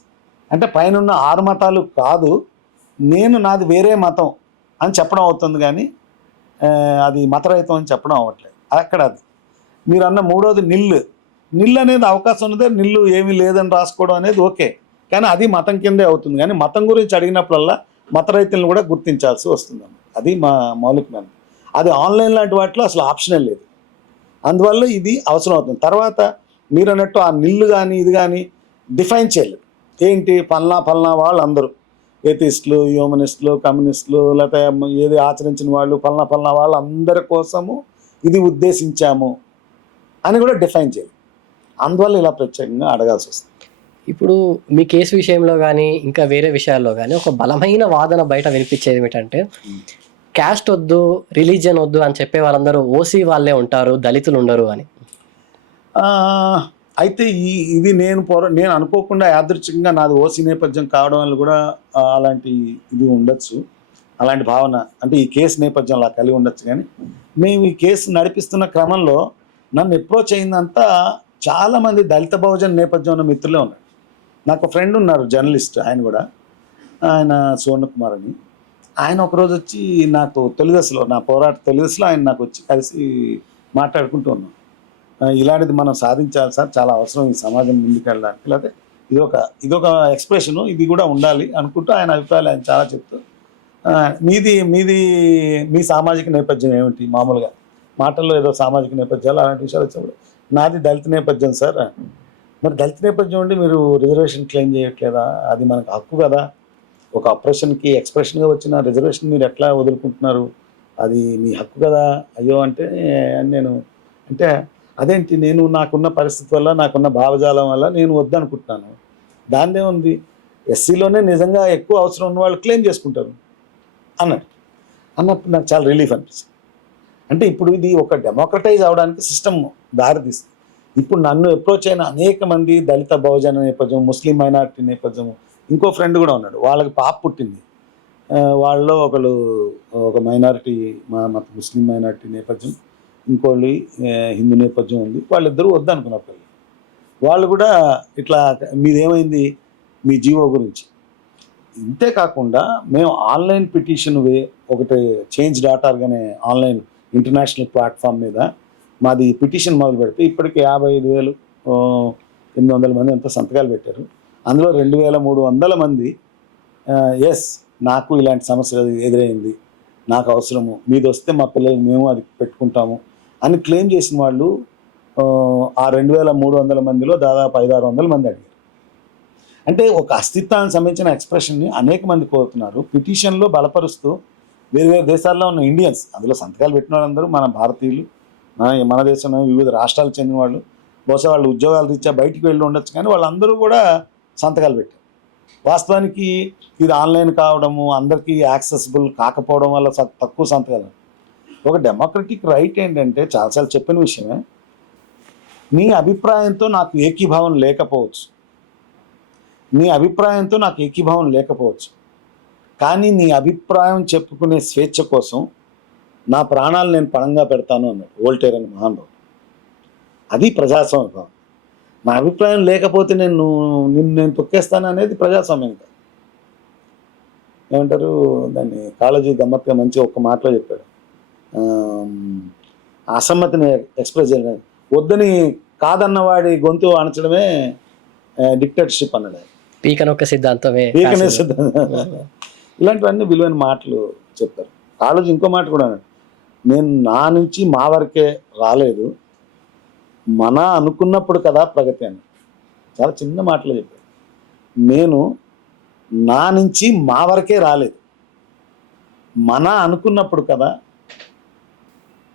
అంటే పైన 6 మతాలు కాదు, నేను నాది వేరే మతం అని చెప్పడం అవుతుంది, కానీ అది మతరహితం అని చెప్పడం అవ్వట్లేదు అక్కడ. అది మీరు అన్న 3వది నిల్ అనేది అవకాశం ఉన్నదే, నిల్లు ఏమీ లేదని రాసుకోవడం అనేది ఓకే, కానీ అది మతం కిందే అవుతుంది. కానీ మతం గురించి అడిగినప్పుడల్లా మతరహితులను కూడా గుర్తించాల్సి వస్తుందండి. అది మా మౌలికమైన. అది ఆన్లైన్ లాంటి వాటిలో అసలు ఆప్షనే లేదు, అందువల్ల ఇది అవసరం అవుతుంది. తర్వాత మీరు అన్నట్టు ఆ నిల్లు కానీ ఇది కానీ డిఫైన్ చేయలేదు. ఏంటి పల్నా వాళ్ళందరూ ఏథిస్టులు, హ్యూమనిస్టులు, కమ్యూనిస్టులు, లేకపోతే ఏది ఆచరించిన వాళ్ళు పలానా వాళ్ళందరి కోసము ఇది ఉద్దేశించాము అని కూడా డిఫైన్ చేయాలి. అందువల్ల ఇలా ప్రత్యేకంగా అడగాల్సి వస్తుంది. ఇప్పుడు మీ కేసు విషయంలో కానీ ఇంకా వేరే విషయాల్లో కానీ ఒక బలమైన వాదన బయట వినిపించేది ఏమిటంటే క్యాస్ట్ వద్దు, రిలీజియన్ వద్దు అని చెప్పే వాళ్ళందరూ ఓసీ వాళ్ళే ఉంటారు, దళితులు ఉండరు అని. అయితే ఇది నేను అనుకోకుండా యాదృచ్ఛికంగా నాది ఓసీ నేపథ్యం కావడం వల్ల కూడా అలాంటి ఇది ఉండొచ్చు, అలాంటి భావన అంటే ఈ కేసు నేపథ్యం అలా కలిగి ఉండొచ్చు. కానీ మేము ఈ కేసు నడిపిస్తున్న క్రమంలో నన్ను అప్రోచ్ అయిందంతా చాలామంది దళిత బహుజన నేపథ్యం ఉన్న మిత్రులే ఉన్నారు. నాకు ఫ్రెండ్ ఉన్నారు జర్నలిస్ట్, ఆయన సువర్ణ కుమార్ అని. ఆయన ఒకరోజు వచ్చి నాకు తొలిదశలో నా పోరాట తొలిదశలో ఆయన నాకు వచ్చి కలిసి మాట్లాడుకుంటూ ఉన్నాం. ఇలాంటిది మనం సాధించాలి సార్, చాలా అవసరం ఈ సమాజం ముందుకు వెళ్ళడానికి, లేకపోతే ఇదొక ఎక్స్ప్రెషను, ఇది కూడా ఉండాలి అనుకుంటూ ఆయన అభిప్రాయాలు ఆయన చాలా చెప్తూ మీ సామాజిక నేపథ్యం ఏమిటి, మామూలుగా మాటల్లో ఏదో సామాజిక నేపథ్యాలు అలాంటి విషయాలు వచ్చినప్పుడు నాది దళిత నేపథ్యం సార్. మరి దళిత నేపథ్యం ఉండి మీరు రిజర్వేషన్ క్లెయిమ్ చేయట్లేదా, అది మనకు హక్కు కదా, ఒక ఆపరేషన్కి ఎక్స్ప్రెషన్గా వచ్చిన రిజర్వేషన్ మీరు ఎట్లా వదులుకుంటున్నారు, అది మీ హక్కు కదా. అయ్యో అంటే నేను అంటే అదేంటి, నేను నాకున్న పరిస్థితి వల్ల నాకున్న భావజాలం వల్ల నేను వద్దనుకుంటున్నాను, దానిదే ఉంది, ఎస్సీలోనే నిజంగా ఎక్కువ అవసరం ఉన్న వాళ్ళు క్లెయిమ్ చేసుకుంటారు అన్నప్పుడు నాకు చాలా రిలీఫ్ అనిపిస్తుంది. అంటే ఇప్పుడు ఇది ఒక డెమోక్రటైజ్ అవడానికి సిస్టమ్ దారితీస్తుంది. ఇప్పుడు నన్ను అప్రోచ్ అయిన అనేక మంది దళిత బహుజన నేపథ్యం, ముస్లిం మైనారిటీ నేపథ్యం, ఇంకో ఫ్రెండ్ కూడా ఉన్నాడు, వాళ్ళకి పాప పుట్టింది, వాళ్ళలో ఒక మైనారిటీ ముస్లిం మైనారిటీ నేపథ్యం, ఇంకోళ్ళు హిందూ నేపథ్యం ఉంది, వాళ్ళిద్దరూ వద్దనుకున్నప్పుడు వాళ్ళు కూడా ఇట్లా మీదేమైంది మీ జీవో గురించి. ఇంతే కాకుండా మేము ఆన్లైన్ పిటిషన్ ఒకటి Change.org అనే ఆన్లైన్ ఇంటర్నేషనల్ ప్లాట్ఫామ్ మీద మాది పిటిషన్ మొదలు పెడితే ఇప్పటికి 55,800 మంది అంతా సంతకాలు పెట్టారు. అందులో 2,300 మంది ఎస్ నాకు ఇలాంటి సమస్య ఎదురైంది, నాకు అవసరము, మీది వస్తే మా పిల్లలు మేము అది పెట్టుకుంటాము అని క్లెయిమ్ చేసిన వాళ్ళు ఆ 2,300 మందిలో దాదాపు 500-600 మంది అడిగారు. అంటే ఒక అస్తిత్వానికి సంబంధించిన ఎక్స్ప్రెషన్ని అనేక మంది కోరుతున్నారు. పిటిషన్లో బలపరుస్తూ వేరే దేశాల్లో ఉన్న ఇండియన్స్, అందులో సంతకాలు పెట్టిన వాళ్ళందరూ మన భారతీయులు, మన దేశంలో వివిధ రాష్ట్రాలకు చెందిన వాళ్ళు, బహుశా వాళ్ళు ఉద్యోగాలు రీత్యా బయటికి వెళ్ళి ఉండొచ్చు, కానీ వాళ్ళందరూ కూడా సంతకాలు పెట్టారు. వాస్తవానికి ఇది ఆన్లైన్ కావడము, అందరికీ యాక్సెసిబుల్ కాకపోవడం వల్ల తక్కువ సంతకాలు. ఒక డెమోక్రటిక్ రైట్ ఏంటంటే చాలాసార్లు చెప్పిన విషయమే, నీ అభిప్రాయంతో నాకు ఏకీభావం లేకపోవచ్చు, కానీ నీ అభిప్రాయం చెప్పుకునే స్వేచ్ఛ కోసం నా ప్రాణాలు నేను పణంగా పెడతాను అన్నాడు వోల్టేర్ అని మహానుభావుడు. అది ప్రజాస్వామ్యం. నా అభిప్రాయం లేకపోతే నేను తొక్కేస్తాను అనేది ప్రజాస్వామ్యం కాదు. ఏమంటారు దాన్ని, కాళోజీ గమ్మత్తుగా మంచి ఒక్క మాటలో చెప్పాడు, అసమ్మతిని ఎక్స్ప్రెస్ చేయడం, వద్దని కాదన్నవాడి గొంతు అణచడమే డిక్టేటర్షిప్ అన్నాడు. పీకనొక్క సిద్ధాంతమే. ఇలాంటివన్నీ విలువైన మాటలు చెప్తారు. కాళోజీ ఇంకో మాట కూడా అన్నాడు, నేను నా నుంచి మా వరకే రాలేదు, మన అనుకున్నప్పుడు కదా ప్రగతి అని. చాలా చిన్న మాటలు చెప్పాడు. నేను నా నుంచి మా వరకే రాలేదు, మన అనుకున్నప్పుడు కదా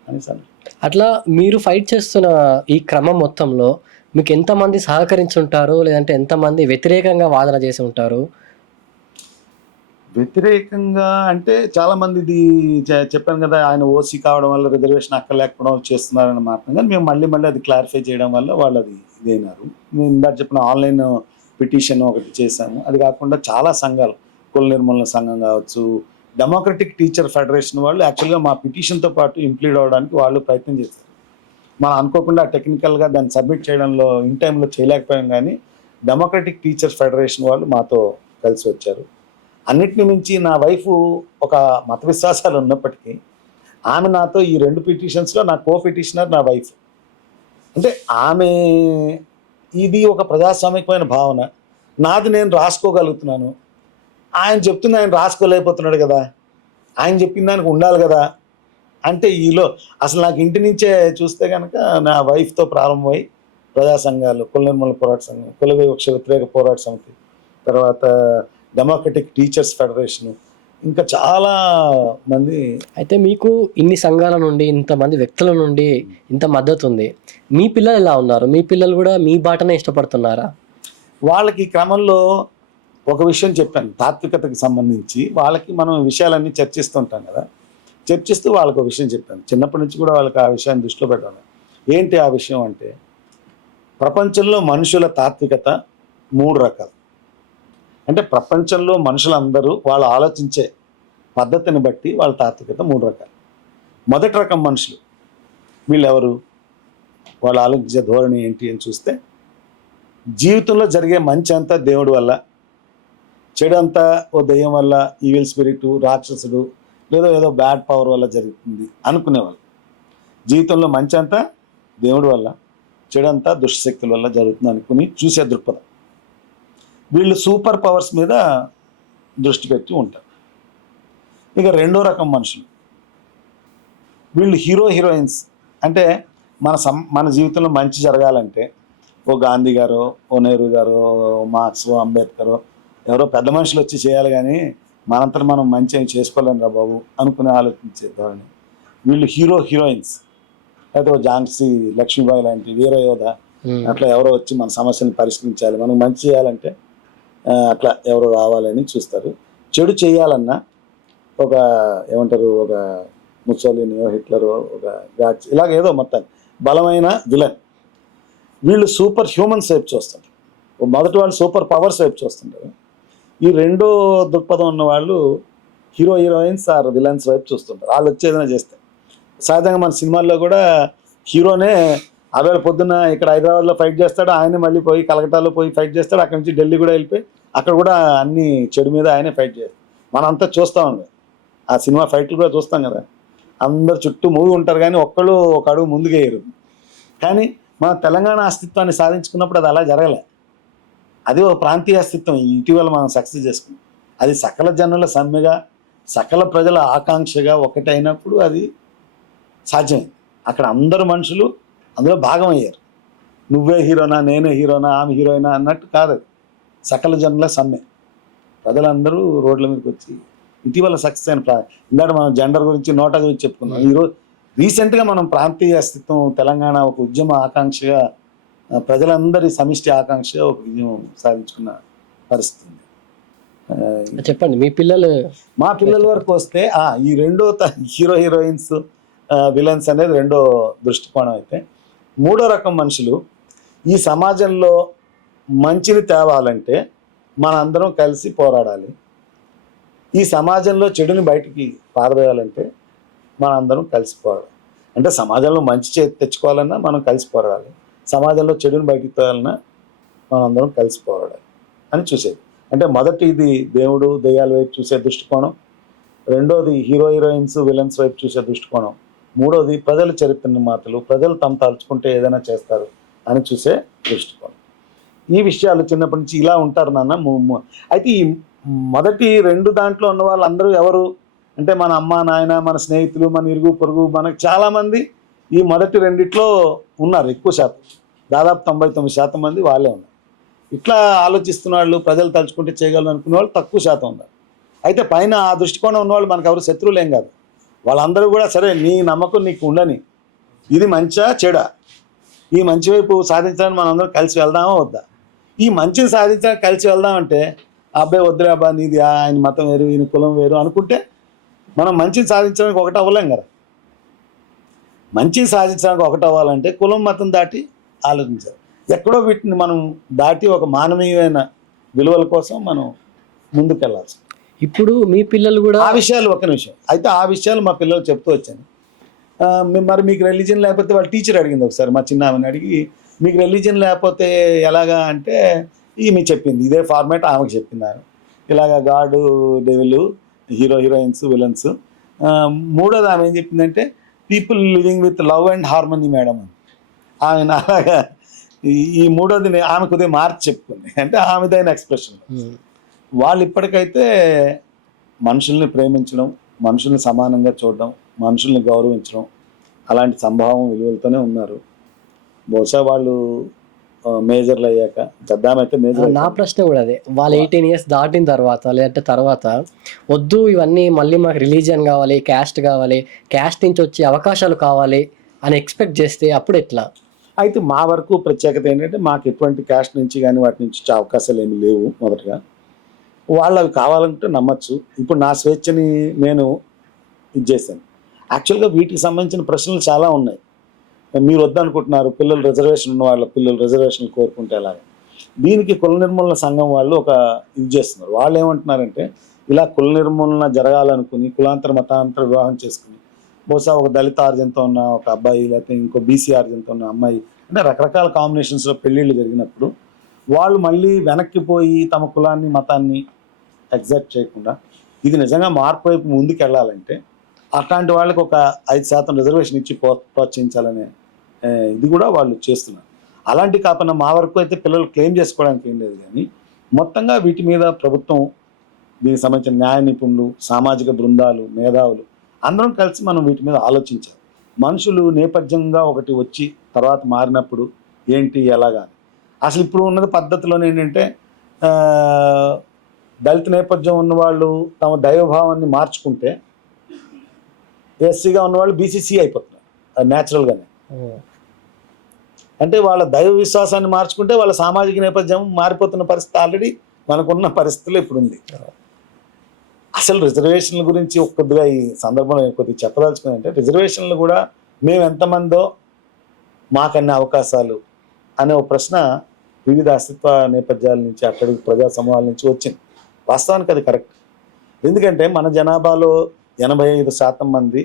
అని సార్. అట్లా మీరు ఫైట్ చేస్తున్న ఈ క్రమం మొత్తంలో మీకు ఎంతమంది సహకరించుంటారు, లేదంటే ఎంతమంది వ్యతిరేకంగా వాదన చేసి ఉంటారు? వ్యతిరేకంగా అంటే చాలామంది ఇది చెప్పాను కదా, ఆయన ఓసీ కావడం వల్ల రిజర్వేషన్ అక్కర్లేకపోవడం చేస్తున్నారని మాత్రం, కానీ మేము మళ్ళీ అది క్లారిఫై చేయడం వల్ల వాళ్ళు అది ఇదైనారు. మేము ఇందాక చెప్పిన ఆన్లైన్ పిటిషన్ ఒకటి చేశాము. అది కాకుండా చాలా సంఘాలు, కుల నిర్మూలన సంఘం కావచ్చు, డెమోక్రటిక్ టీచర్ ఫెడరేషన్ వాళ్ళు యాక్చువల్గా మా పిటిషన్తో పాటు ఇంప్లీడ్ అవ్వడానికి వాళ్ళు ప్రయత్నం చేస్తారు. మనం అనుకోకుండా టెక్నికల్గా దాన్ని సబ్మిట్ చేయడంలో ఇన్ టైంలో చేయలేకపోయాం, కానీ డెమోక్రటిక్ టీచర్స్ ఫెడరేషన్ వాళ్ళు మాతో కలిసి వచ్చారు. అన్నిటిని మించి నా వైఫ్ ఒక మత విశ్వాసాలు ఉన్నప్పటికీ ఆమె నాతో ఈ 2 పిటిషన్స్లో నా కో పిటిషనర్ నా వైఫ్. అంటే ఆమె ఇది ఒక ప్రజాస్వామికమైన భావన, నాది నేను రాసుకోగలుగుతున్నాను, ఆయన చెప్తున్న ఆయన రాసుకోలేకపోతున్నాడు కదా, ఆయన చెప్పిన దానికి ఉండాలి కదా. అంటే అసలు నాకు ఇంటి నుంచే చూస్తే కనుక నా వైఫ్తో ప్రారంభమై ప్రజా సంఘాలు, కుల నిర్మూలన పోరాట సంఘం, కుల వివక్ష వ్యతిరేక పోరాట సమితి, తర్వాత డెమోక్రటిక్ టీచర్స్ ఫెడరేషన్, ఇంకా చాలా మంది. అయితే మీకు ఇన్ని సంఘాల నుండి, ఇంతమంది వ్యక్తుల నుండి ఇంత మద్దతు ఉంది. మీ పిల్లలు ఎలా ఉన్నారు? మీ పిల్లలు కూడా మీ బాటనే ఇష్టపడుతున్నారా? వాళ్ళకి ఈ క్రమంలో ఒక విషయం చెప్పాను, తాత్వికతకి సంబంధించి వాళ్ళకి మనం విషయాలన్నీ చర్చిస్తుంటాం కదా, చర్చిస్తూ వాళ్ళకి ఒక విషయం చెప్పాను. చిన్నప్పటి నుంచి కూడా వాళ్ళకి ఆ విషయాన్ని దృష్టిలో పెట్టాను. ఏంటి ఆ విషయం అంటే, ప్రపంచంలో మనుషుల తాత్వికత 3 రకాలు. అంటే ప్రపంచంలో మనుషులందరూ వాళ్ళు ఆలోచించే పద్ధతిని బట్టి వాళ్ళ తాత్వికత 3 రకాలు. మొదటి రకం మనుషులు వీళ్ళెవరు, వాళ్ళు ఆలోచించే ధోరణి ఏంటి అని చూస్తే, జీవితంలో జరిగే మంచి అంతా దేవుడి వల్ల, చెడు అంతా ఓ దెయ్యం వల్ల, ఈవిల్ స్పిరిట్, రాక్షసుడు, లేదా ఏదో బ్యాడ్ పవర్ వల్ల జరుగుతుంది అనుకునేవాళ్ళు. జీవితంలో మంచి అంతా దేవుడి వల్ల, చెడంతా దుష్టశక్తుల వల్ల జరుగుతుంది అనుకుని చూసే దృక్పథం. వీళ్ళు సూపర్ పవర్స్ మీద దృష్టి పెట్టి ఉంటారు. ఇక రెండో రకం మనుషులు, వీళ్ళు హీరోయిన్స్. అంటే మన జీవితంలో మంచి జరగాలంటే ఓ గాంధీ గారో, ఓ నెహ్రూ గారో, మార్క్స్, అంబేద్కరో ఎవరో పెద్ద మనుషులు వచ్చి చేయాలి, కానీ మనంతరం మనం మంచి ఏమి చేసుకోలేం రా బాబు అనుకుని ఆలోచించే ధోరణి. వీళ్ళు హీరోయిన్స్. అయితే ఓ ఝాన్సీ లక్ష్మీబాయి లాంటి వీర యోధ అట్లా ఎవరో వచ్చి మన సమస్యను పరిష్కరించాలి, మనం మంచి చేయాలంటే అట్లా ఎవరో రావాలని చూస్తారు. చెడు చేయాలన్నా ఒక ఏమంటారు, ఒక ముసోలినియో, హిట్లరో, ఒక గాడ్స్, ఇలాగ ఏదో మొత్తం బలమైన విలన్. వీళ్ళు సూపర్ హ్యూమన్స్ వైపు చూస్తుంటారు. మొదటి వాళ్ళు సూపర్ పవర్స్ వైపు చూస్తుంటారు. ఈ రెండో దృక్పథం ఉన్న వాళ్ళు హీరోయిన్స్ ఆర్ విలన్స్ వైపు చూస్తుంటారు. వాళ్ళు వచ్చి ఏదైనా చేస్తే, సహజంగా మన సినిమాల్లో కూడా హీరోనే అవేళ పొద్దున్న ఇక్కడ హైదరాబాద్లో ఫైట్ చేస్తాడు, ఆయనే మళ్ళీ పోయి కలకటాలో పోయి ఫైట్ చేస్తాడు, అక్కడి నుంచి ఢిల్లీ కూడా వెళ్ళిపోయి అక్కడ కూడా అన్ని చెడు మీద ఆయనే ఫైట్ చేస్తాడు. మనం అంతా చూస్తామండి ఆ సినిమా ఫైట్లు కూడా చూస్తాం కదా, అందరు చుట్టూ మూవీ ఉంటారు కానీ ఒక్కళ్ళు ఒక అడుగు ముందుకేయరు. కానీ మన తెలంగాణ అస్తిత్వాన్ని సాధించుకున్నప్పుడు అది అలా జరగలే. అది ఒక ప్రాంతీయ అస్తిత్వం ఇటీవల మనం సక్సెస్ చేసుకున్నాం. అది సకల జనుల సమ్మెగా, సకల ప్రజల ఆకాంక్షగా ఒకటైనప్పుడు అది సాధ్యమైంది. అక్కడ అందరు మనుషులు అందులో భాగమయ్యారు. నువ్వే హీరోనా, నేనే హీరోనా, ఆమె హీరోయినా అన్నట్టు కాదు. అది సకల జనుల సమ్మె. ప్రజలందరూ రోడ్ల మీదకి వచ్చి ఇటీవల సక్సెస్ అయిన ఇందాక మనం జెండర్ గురించి, నోటా గురించి చెప్పుకున్నాం. ఈరోజు రీసెంట్గా మనం ప్రాంతీయ అస్తిత్వం తెలంగాణ ఒక ఉద్యమ ఆకాంక్షగా, ప్రజలందరి సమిష్టి ఆకాంక్షగా ఒక విజయం సాధించుకున్న పరిస్థితి ఉంది. చెప్పండి మీ పిల్లలు. మా పిల్లల వరకు వస్తే ఈ రెండో హీరోయిన్స్ విలన్స్ అనేది రెండో దృష్టికోణం అయితే, మూడో రకం మనుషులు ఈ సమాజంలో మంచిని తేవాలంటే మనందరం కలిసి పోరాడాలి, ఈ సమాజంలో చెడుని బయటికి పారవేయాలంటే మనందరం కలిసి పోరాడాలి. అంటే సమాజంలో మంచి తెచ్చుకోవాలన్నా మనం కలిసి పోరాడాలి, సమాజంలో చెడుని బయటికి తేవాలన్నా మనందరం కలిసి పోరాడాలి అని చూసేది. అంటే మొదటి ఇది దేవుడు దెయ్యాల వైపు చూసే దృష్టికోణం, రెండోది హీరోయిన్స్ విలన్స్ వైపు చూసే దృష్టికోణం, మూడోది ప్రజల చరిత్రని మాటలు, ప్రజలు తమ తలుచుకుంటే ఏదైనా చేస్తారు అని చూసే దృష్టికోణం. ఈ విషయాలు చిన్నప్పటి నుంచి ఇలా ఉంటారు నాన్న. అయితే ఈ మొదటి రెండు దాంట్లో ఉన్న వాళ్ళందరూ ఎవరు అంటే మన అమ్మ నాయన, మన స్నేహితులు, మన ఇరుగు పొరుగు, మనకు చాలామంది ఈ మొదటి రెండిట్లో ఉన్నారు. ఎక్కువ శాతం, దాదాపు 99% మంది వాళ్ళే ఉన్నారు. ఇట్లా ఆలోచిస్తున్న వాళ్ళు, ప్రజలు తలుచుకుంటే చేయగలరు అనుకునే వాళ్ళు తక్కువ శాతం ఉన్నారు. అయితే పైన ఆ దృష్టికోణం ఉన్నవాళ్ళు మనకు ఎవరు శత్రువులు ఏం కాదు. వాళ్ళందరూ కూడా సరే నీ నమ్మకం నీకు ఉండని, ఇది మంచా చెడా, ఈ మంచి వైపు సాధించడానికి మనం అందరం కలిసి వెళ్దామా వద్దా, ఈ మంచిని సాధించడానికి కలిసి వెళ్దామంటే అబ్బాయి వద్దురే అబ్బా నీది ఆయన మతం వేరు ఈయన కులం వేరు అనుకుంటే మనం మంచిని సాధించడానికి ఒకటి అవ్వలేం కదా. మంచిని సాధించడానికి ఒకటి అవ్వాలంటే కులం మతం దాటి ఆలోచించాలి. ఎక్కడో వీటిని మనం దాటి ఒక మానవీయమైన విలువల కోసం మనం ముందుకెళ్ళాల్సి. ఇప్పుడు మీ పిల్లలు కూడా ఆ విషయాలు ఒక నిమిషం అయితే ఆ విషయాలు మా పిల్లలు చెప్తూ వచ్చాను. మరి మీకు రిలీజన్ లేకపోతే వాళ్ళ టీచర్ అడిగింది ఒకసారి, మా చిన్న ఆమెను అడిగి మీకు రిలీజన్ లేకపోతే ఎలాగా అంటే ఈమె చెప్పింది, ఇదే ఫార్మాట్ ఆమెకు చెప్పింది. ఆమె ఇలాగా గాడ్ డెవిల్, హీరోయిన్స్ విలన్స్. మూడోది ఆమె ఏం చెప్పిందంటే people living with love and harmony madam అని. ఆమె అలాగా ఈ మూడోది ఆమె కొద్దిగా మార్చి చెప్పుకుంది. అంటే ఆమెదైన ఎక్స్ప్రెషన్. వాళ్ళు ఇప్పటికైతే మనుషుల్ని ప్రేమించడం, మనుషుల్ని సమానంగా చూడడం, మనుషుల్ని గౌరవించడం అలాంటి సంభావం విలువలతోనే ఉన్నారు. బహుశా వాళ్ళు మేజర్లు అయ్యాక, పెద్దామె అయితే మేజర్ నా ప్రశ్న కూడా అదే, వాళ్ళు 18 ఇయర్స్ దాటిన తర్వాత లేదంటే తర్వాత వద్దు ఇవన్నీ మళ్ళీ మాకు రిలీజియన్ కావాలి, క్యాస్ట్ కావాలి, క్యాస్ట్ నుంచి వచ్చే అవకాశాలు కావాలి అని ఎక్స్పెక్ట్ చేస్తే అప్పుడు ఎట్లా? అయితే మా వరకు ప్రత్యేకత ఏంటంటే మాకు ఎటువంటి క్యాస్ట్ నుంచి కానీ వాటి నుంచి వచ్చే అవకాశాలు ఏమి లేవు. మొదటగా వాళ్ళు అవి కావాలంటే నమ్మచ్చు. ఇప్పుడు నా స్వేచ్ఛని నేను ఇది చేశాను. యాక్చువల్గా వీటికి సంబంధించిన ప్రశ్నలు చాలా ఉన్నాయి. మీరు వద్దనుకుంటున్నారు, పిల్లలు రిజర్వేషన్ ఉన్న వాళ్ళ పిల్లలు రిజర్వేషన్లు కోరుకుంటే ఎలాగా? దీనికి కుల నిర్మూలన సంఘం వాళ్ళు ఒక ఇది చేస్తున్నారు. వాళ్ళు ఏమంటున్నారంటే, ఇలా కుల నిర్మూలన జరగాలనుకుని కులాంతర మతాంతర వివాహం చేసుకుని బహుశా ఒక దళిత ఆర్జంతో ఉన్న ఒక అబ్బాయి, లేకపోతే ఇంకో బీసీ ఆర్జంతో ఉన్న అమ్మాయి, అంటే రకరకాల కాంబినేషన్స్లో పెళ్ళిళ్ళు జరిగినప్పుడు వాళ్ళు మళ్ళీ వెనక్కి పోయి తమ కులాన్ని మతాన్ని ఎగ్జాక్ట్ చేయకుండా ఇది నిజంగా మార్పు వైపు ముందుకు వెళ్ళాలంటే అట్లాంటి వాళ్ళకి ఒక 5% రిజర్వేషన్ ఇచ్చి ప్రోత్సహించాలనే ఇది కూడా వాళ్ళు చేస్తున్నారు. అలాంటి కాకుండా మా వరకు అయితే పిల్లలు క్లెయిమ్ చేసుకోవడానికి ఏం లేదు. కానీ మొత్తంగా వీటి మీద ప్రభుత్వం, దీనికి సంబంధించిన న్యాయ నిపుణులు, సామాజిక బృందాలు, మేధావులు అందరం కలిసి మనం వీటి మీద ఆలోచించాలి. మనుషులు నేపథ్యంగా ఒకటి వచ్చి తర్వాత మారినప్పుడు ఏంటి ఎలాగా. అసలు ఇప్పుడు ఉన్నది పద్ధతిలోనే ఏంటంటే దళిత నేపథ్యం ఉన్నవాళ్ళు తమ దైవభావాన్ని మార్చుకుంటే ఎస్సీగా ఉన్నవాళ్ళు బీసీసీ అయిపోతున్నారు. అది న్యాచురల్గానే. అంటే వాళ్ళ దైవ విశ్వాసాన్ని మార్చుకుంటే వాళ్ళ సామాజిక నేపథ్యం మారిపోతున్న పరిస్థితి ఆల్రెడీ మనకున్న పరిస్థితులు ఇప్పుడు ఉంది. అసలు రిజర్వేషన్ల గురించి కొద్దిగా ఈ సందర్భంలో కొద్దిగా చెప్పదలుచుకుని అంటే, రిజర్వేషన్లు కూడా మేము ఎంతమందో మాకన్ని అవకాశాలు అనే ఒక ప్రశ్న వివిధ అస్తిత్వ నేపథ్యాల నుంచి, అక్కడి ప్రజా సమూహాల నుంచి వచ్చింది. వాస్తవానికి అది కరెక్ట్. ఎందుకంటే మన జనాభాలో 85% మంది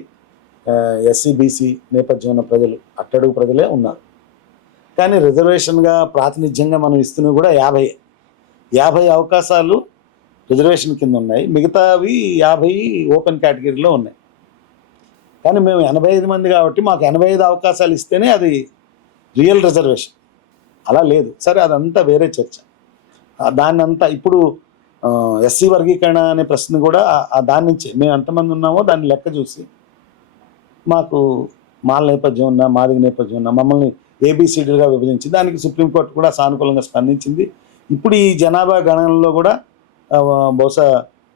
ఎస్సీ బీసీ నేపథ్యం ఉన్న ప్రజలు, అట్టడుగు ప్రజలే ఉన్నారు. కానీ రిజర్వేషన్గా ప్రాతినిధ్యంగా మనం ఇస్తున్నవి కూడా 50 అవకాశాలు రిజర్వేషన్ కింద ఉన్నాయి. మిగతావి 50 ఓపెన్ కేటగిరీలో ఉన్నాయి. కానీ మేము 85 మంది కాబట్టి మాకు 85 అవకాశాలు ఇస్తేనే అది రియల్ రిజర్వేషన్. అలా లేదు. సరే, అదంతా వేరే చర్చ. దాన్ని అంతా ఇప్పుడు ఎస్సీ వర్గీకరణ అనే ప్రశ్న కూడా దాని నుంచి మేము ఎంతమంది ఉన్నామో దాన్ని లెక్క చూసి మాకు మాల నేపథ్యం ఉన్నా, మాదిగ నేపథ్యం ఉన్నా మమ్మల్ని ఏబిసిడీలుగా విభజించి దానికి సుప్రీంకోర్టు కూడా సానుకూలంగా స్పందించింది. ఇప్పుడు ఈ జనాభా గణనలో కూడా బహుశా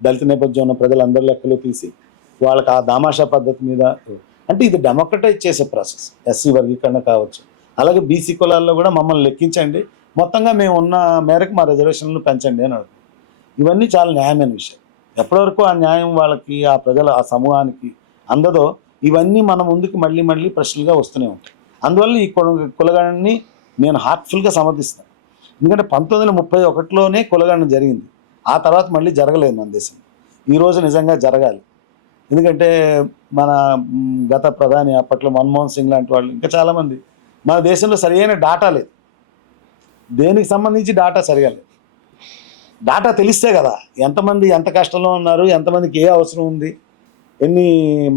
దళిత నేపథ్యం ఉన్న ప్రజలందరి లెక్కలు తీసి వాళ్ళకి ఆ దామాషా పద్ధతి మీద, అంటే ఇది డెమోక్రటైజ్ చేసే ప్రాసెస్. ఎస్సీ వర్గీకరణ కావచ్చు, అలాగే బీసీ కులాల్లో కూడా మమ్మల్ని లెక్కించండి, మొత్తంగా మేము ఉన్న మేరకు మా రిజర్వేషన్లు పెంచండి అని అడుగుతుంది. ఇవన్నీ చాలా న్యాయమైన విషయం. ఎప్పటివరకు ఆ న్యాయం వాళ్ళకి, ఆ ప్రజల, ఆ సమూహానికి అందదో ఇవన్నీ మన ముందుకు మళ్ళీ మళ్ళీ ప్రశ్నలుగా వస్తూనే ఉంటాయి. అందువల్ల ఈ కులగణని నేను హార్ట్ఫుల్గా సమర్థిస్తాను. ఎందుకంటే 1931లోనే కులగణన జరిగింది. ఆ తర్వాత మళ్ళీ జరగలేదు మన దేశం. ఈరోజు నిజంగా జరగాలి. ఎందుకంటే మన గత ప్రధాని అప్పట్లో మన్మోహన్ సింగ్ లాంటి వాళ్ళు, ఇంకా చాలామంది, మన దేశంలో సరైన డాటా లేదు. దేనికి సంబంధించి డాటా సరిగా లేదు. డాటా తెలిస్తే కదా ఎంతమంది ఎంత కష్టంలో ఉన్నారు, ఎంతమందికి ఏ అవసరం ఉంది, ఎన్ని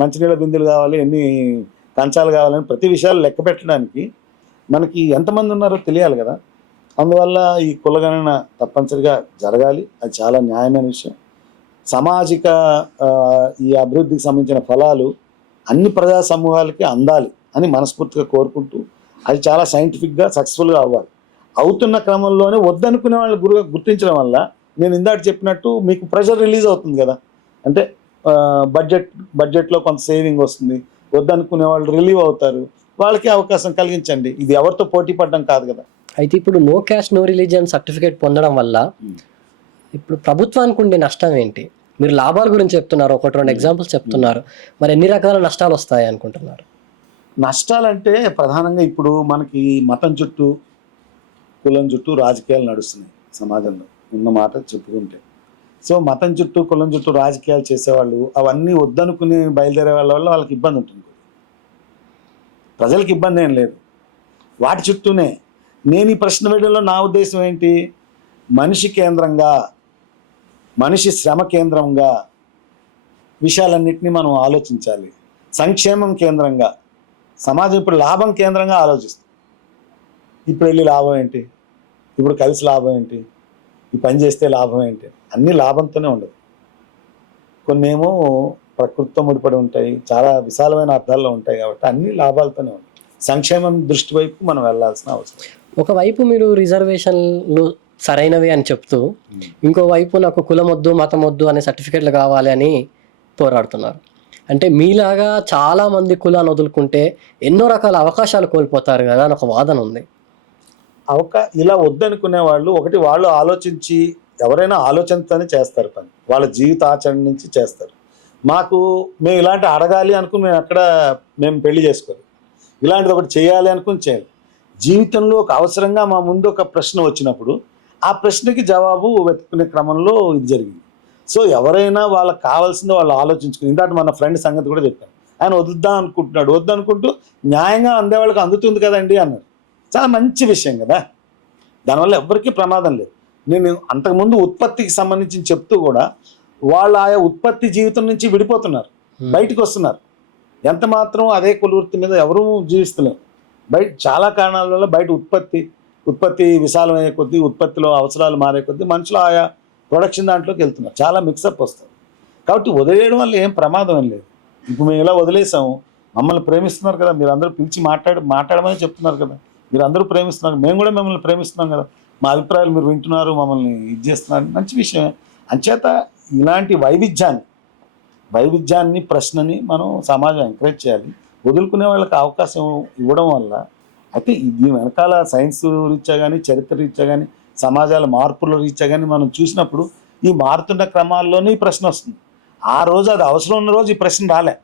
మంచినీళ్ళ బిందులు కావాలి, ఎన్ని కంచాలు కావాలని ప్రతి విషయాలు లెక్క పెట్టడానికి మనకి ఎంతమంది ఉన్నారో తెలియాలి కదా. అందువల్ల ఈ కులగణన తప్పనిసరిగా జరగాలి. అది చాలా న్యాయమైన విషయం. సామాజిక ఈ అభివృద్ధికి సంబంధించిన ఫలాలు అన్ని ప్రజా సమూహాలకి అందాలి అని మనస్ఫూర్తిగా కోరుకుంటూ, అది చాలా సైంటిఫిక్గా సక్సెస్ఫుల్గా అవ్వాలి. అవుతున్న క్రమంలోనే వద్దనుకునే వాళ్ళు గుర్తించడం వల్ల నేను ఇందాక చెప్పినట్టు మీకు ప్రెషర్ రిలీజ్ అవుతుంది కదా. అంటే బడ్జెట్లో కొంత సేవింగ్ వస్తుంది, వద్దనుకునే వాళ్ళు రిలీవ్ అవుతారు, వాళ్ళకి అవకాశం కలిగించండి. ఇది ఎవరితో పోటీ పడడం కాదు కదా. అయితే ఇప్పుడు no caste no religion certificate పొందడం వల్ల ఇప్పుడు ప్రభుత్వానికి ఉండే నష్టం ఏంటి? మీరు లాభాల గురించి చెప్తున్నారు, 1-2 ఎగ్జాంపుల్స్ చెప్తున్నారు, మరి ఎన్ని రకాల నష్టాలు వస్తాయి అనుకుంటున్నారు? నష్టాలంటే ప్రధానంగా ఇప్పుడు మనకి మతం చుట్టూ, కులం చుట్టూ రాజకీయాలు నడుస్తున్నాయి సమాజంలో, ఉన్న మాట చెప్పుకుంటే. సో మతం చుట్టూ, కులం చుట్టూ రాజకీయాలు చేసేవాళ్ళు అవన్నీ వద్దనుకుని బయలుదేరే వాళ్ళ వల్ల వాళ్ళకి ఇబ్బంది ఉంటుంది. ప్రజలకు ఇబ్బంది ఏం లేదు. వాటి చుట్టూనే నేను ఈ ప్రశ్న వేయడంలో నా ఉద్దేశం ఏంటి, మనిషి కేంద్రంగా, మనిషి శ్రమ కేంద్రంగా విషయాలన్నింటినీ మనం ఆలోచించాలి. సంక్షేమం కేంద్రంగా, సమాజం ఇప్పుడు లాభం కేంద్రంగా ఆలోచిస్తుంది. ఇప్పుడు వెళ్ళి లాభం ఏంటి, ఇప్పుడు కలిసి లాభం ఏంటి, ఈ పని చేస్తే లాభం ఏంటి, అన్నీ లాభంతోనే ఉండదు. కొన్ని ఏమో ప్రకృతితో ముడిపడి ఉంటాయి, చాలా విశాలమైన అర్థాల్లో ఉంటాయి. కాబట్టి అన్ని లాభాలతోనే ఉంటాయి. సంక్షేమం దృష్టి వైపు మనం వెళ్ళాల్సిన అవసరం. ఒకవైపు మీరు రిజర్వేషన్లు సరైనవి అని చెప్తూ ఇంకోవైపు నాకు కులం వద్దు మతం వద్దు అనే సర్టిఫికెట్లు కావాలి అని పోరాడుతున్నారు. అంటే మీలాగా చాలామంది కులాన్ని వదులుకుంటే ఎన్నో రకాల అవకాశాలు కోల్పోతారు కదా అని ఒక వాదన ఉంది. ఇలా వద్దనుకునే వాళ్ళు ఒకటి వాళ్ళు ఆలోచించి ఎవరైనా ఆలోచనతోనే చేస్తారు పని, వాళ్ళ జీవిత ఆచరణ నుంచి చేస్తారు. మేము ఇలాంటి అడగాలి అనుకుని మేము పెళ్లి చేసుకోవాలి, ఇలాంటిది ఒకటి చేయాలి అనుకుని చేయాలి. జీవితంలో ఒక అవసరంగా మా ముందు ఒక ప్రశ్న వచ్చినప్పుడు ఆ ప్రశ్నకి జవాబు వెతుకునే క్రమంలో ఇది జరిగింది. సో ఎవరైనా వాళ్ళకి కావాల్సింది వాళ్ళు ఆలోచించుకుని, ఇందాక మన ఫ్రెండ్ సంగతి కూడా చెప్పాను, ఆయన వద్దాం అనుకుంటున్నాడు, వద్దనుకుంటూ న్యాయంగా అందే వాళ్ళకి అందుతుంది కదండి అన్నారు. చాలా మంచి విషయం కదా, దానివల్ల ఎవరికీ ప్రమాదం లేదు. నేను అంతకుముందు ఉత్పత్తికి సంబంధించి చెప్తూ కూడా వాళ్ళు ఆయా ఉత్పత్తి జీవితం నుంచి విడిపోతున్నారు, బయటకు వస్తున్నారు. ఎంత మాత్రం అదే కులవృత్తి మీద ఎవరూ జీవిస్తలేరు. బయట చాలా కారణాల వల్ల బయట ఉత్పత్తి విశాలమయ్యే కొద్దీ, ఉత్పత్తిలో అవసరాలు మారే కొద్దీ మనుషులు ఆయా ప్రొడక్షన్ దాంట్లోకి వెళ్తున్నారు, చాలా మిక్సప్ వస్తుంది. కాబట్టి వదిలేయడం వల్ల ఏం ప్రమాదం ఏం లేదు. ఇప్పుడు మేము ఇలా వదిలేసాము, మమ్మల్ని ప్రేమిస్తున్నారు కదా, మీరు అందరూ పిలిచి మాట్లాడమని చెప్తున్నారు కదా, మీరు అందరూ ప్రేమిస్తున్నారు, మేము కూడా మిమ్మల్ని ప్రేమిస్తున్నాం కదా, మా అభిప్రాయాలు మీరు వింటున్నారు, మమ్మల్ని ఇది చేస్తున్నారు, మంచి విషయమే. అంచేత ఇలాంటి వైవిధ్యాన్ని ప్రశ్నని మనం సమాజం ఎంకరేజ్ చేయాలి. వదులుకునే వాళ్ళకి అవకాశం ఇవ్వడం వల్ల అయితే దీని వెనకాల సైన్స్ రీత్యా కానీ, చరిత్ర రీత్యా కానీ, సమాజాల మార్పుల రీత్యా కానీ మనం చూసినప్పుడు ఈ మారుతున్న క్రమాల్లోనే ఈ ప్రశ్న వస్తుంది. ఆ రోజు అది అవసరం ఉన్న రోజు ఈ ప్రశ్న రాలే,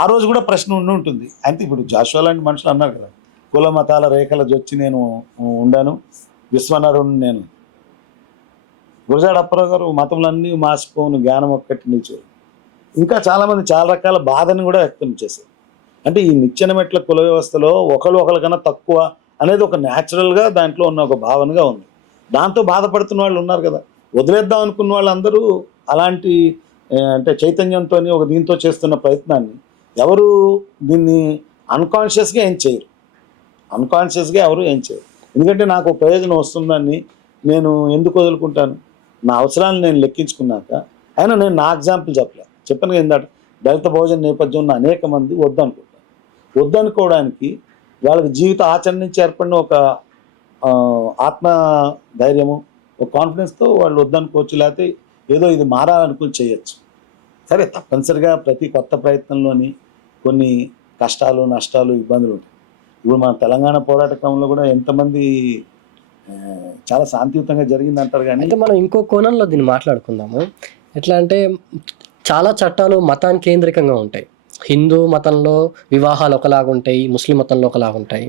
ఆ రోజు కూడా ప్రశ్న ఉంటుంది. అంటే ఇప్పుడు జాషువా లాంటి మనుషులు అన్నారు కదా, కుల మతాల రేఖల జొచ్చి నేను ఉండాను, విశ్వనరుణ్ణి నేను. గురజాడ అప్పారావు గారు మతములన్నీ మాసిపోను జ్ఞానం ఒక్కటి నిలిచారు. ఇంకా చాలామంది చాలా రకాల బాధను కూడా వ్యక్తం చేశారు. అంటే ఈ నిచ్చెన మెట్ల కుల వ్యవస్థలో ఒకరికన్నా తక్కువ అనేది ఒక న్యాచురల్గా దాంట్లో ఉన్న ఒక భావనగా ఉంది. దాంతో బాధపడుతున్న వాళ్ళు ఉన్నారు కదా, వదిలేద్దాం అనుకున్న వాళ్ళందరూ అలాంటి అంటే చైతన్యంతో ఒక దీంతో చేస్తున్న ప్రయత్నాన్ని ఎవరు దీన్ని అన్కాన్షియస్గా ఏం చేయరు, ఎవరు ఏం చేయరు. ఎందుకంటే నాకు ప్రయోజనం వస్తుందని నేను ఎందుకు వదులుకుంటాను? నా అవసరాలను నేను లెక్కించుకున్నాక. అయినా నేను నా ఎగ్జాంపుల్ చెప్పాను కదా ఇందాక, దళిత బహుజన నేపథ్యం ఉన్న అనేక మంది వద్దనుకోవడానికి వాళ్ళకి జీవిత ఆచరణ నుంచి ఏర్పడిన ఒక ఆత్మ ధైర్యము, ఒక కాన్ఫిడెన్స్తో వాళ్ళు వద్దనుకోవచ్చు, లేకపోతే ఏదో ఇది మారాలనుకుని చేయొచ్చు. సరే, తప్పనిసరిగా ప్రతి కొత్త ప్రయత్నంలోని కొన్ని కష్టాలు, నష్టాలు, ఇబ్బందులు ఉంటాయి. ఇప్పుడు మన తెలంగాణ పోరాట క్రమంలో కూడా ఎంతమంది చాలా శాంతియుతంగా జరిగింది అంటారు. కానీ అయితే మనం ఇంకో కోణంలో దీన్ని మాట్లాడుకుందాము. ఎట్లా అంటే చాలా చట్టాలు మతాన్ని కేంద్రికంగా ఉంటాయి. హిందూ మతంలో వివాహాలు ఒకలాగా ఉంటాయి, ముస్లిం మతంలో ఒకలాగా ఉంటాయి.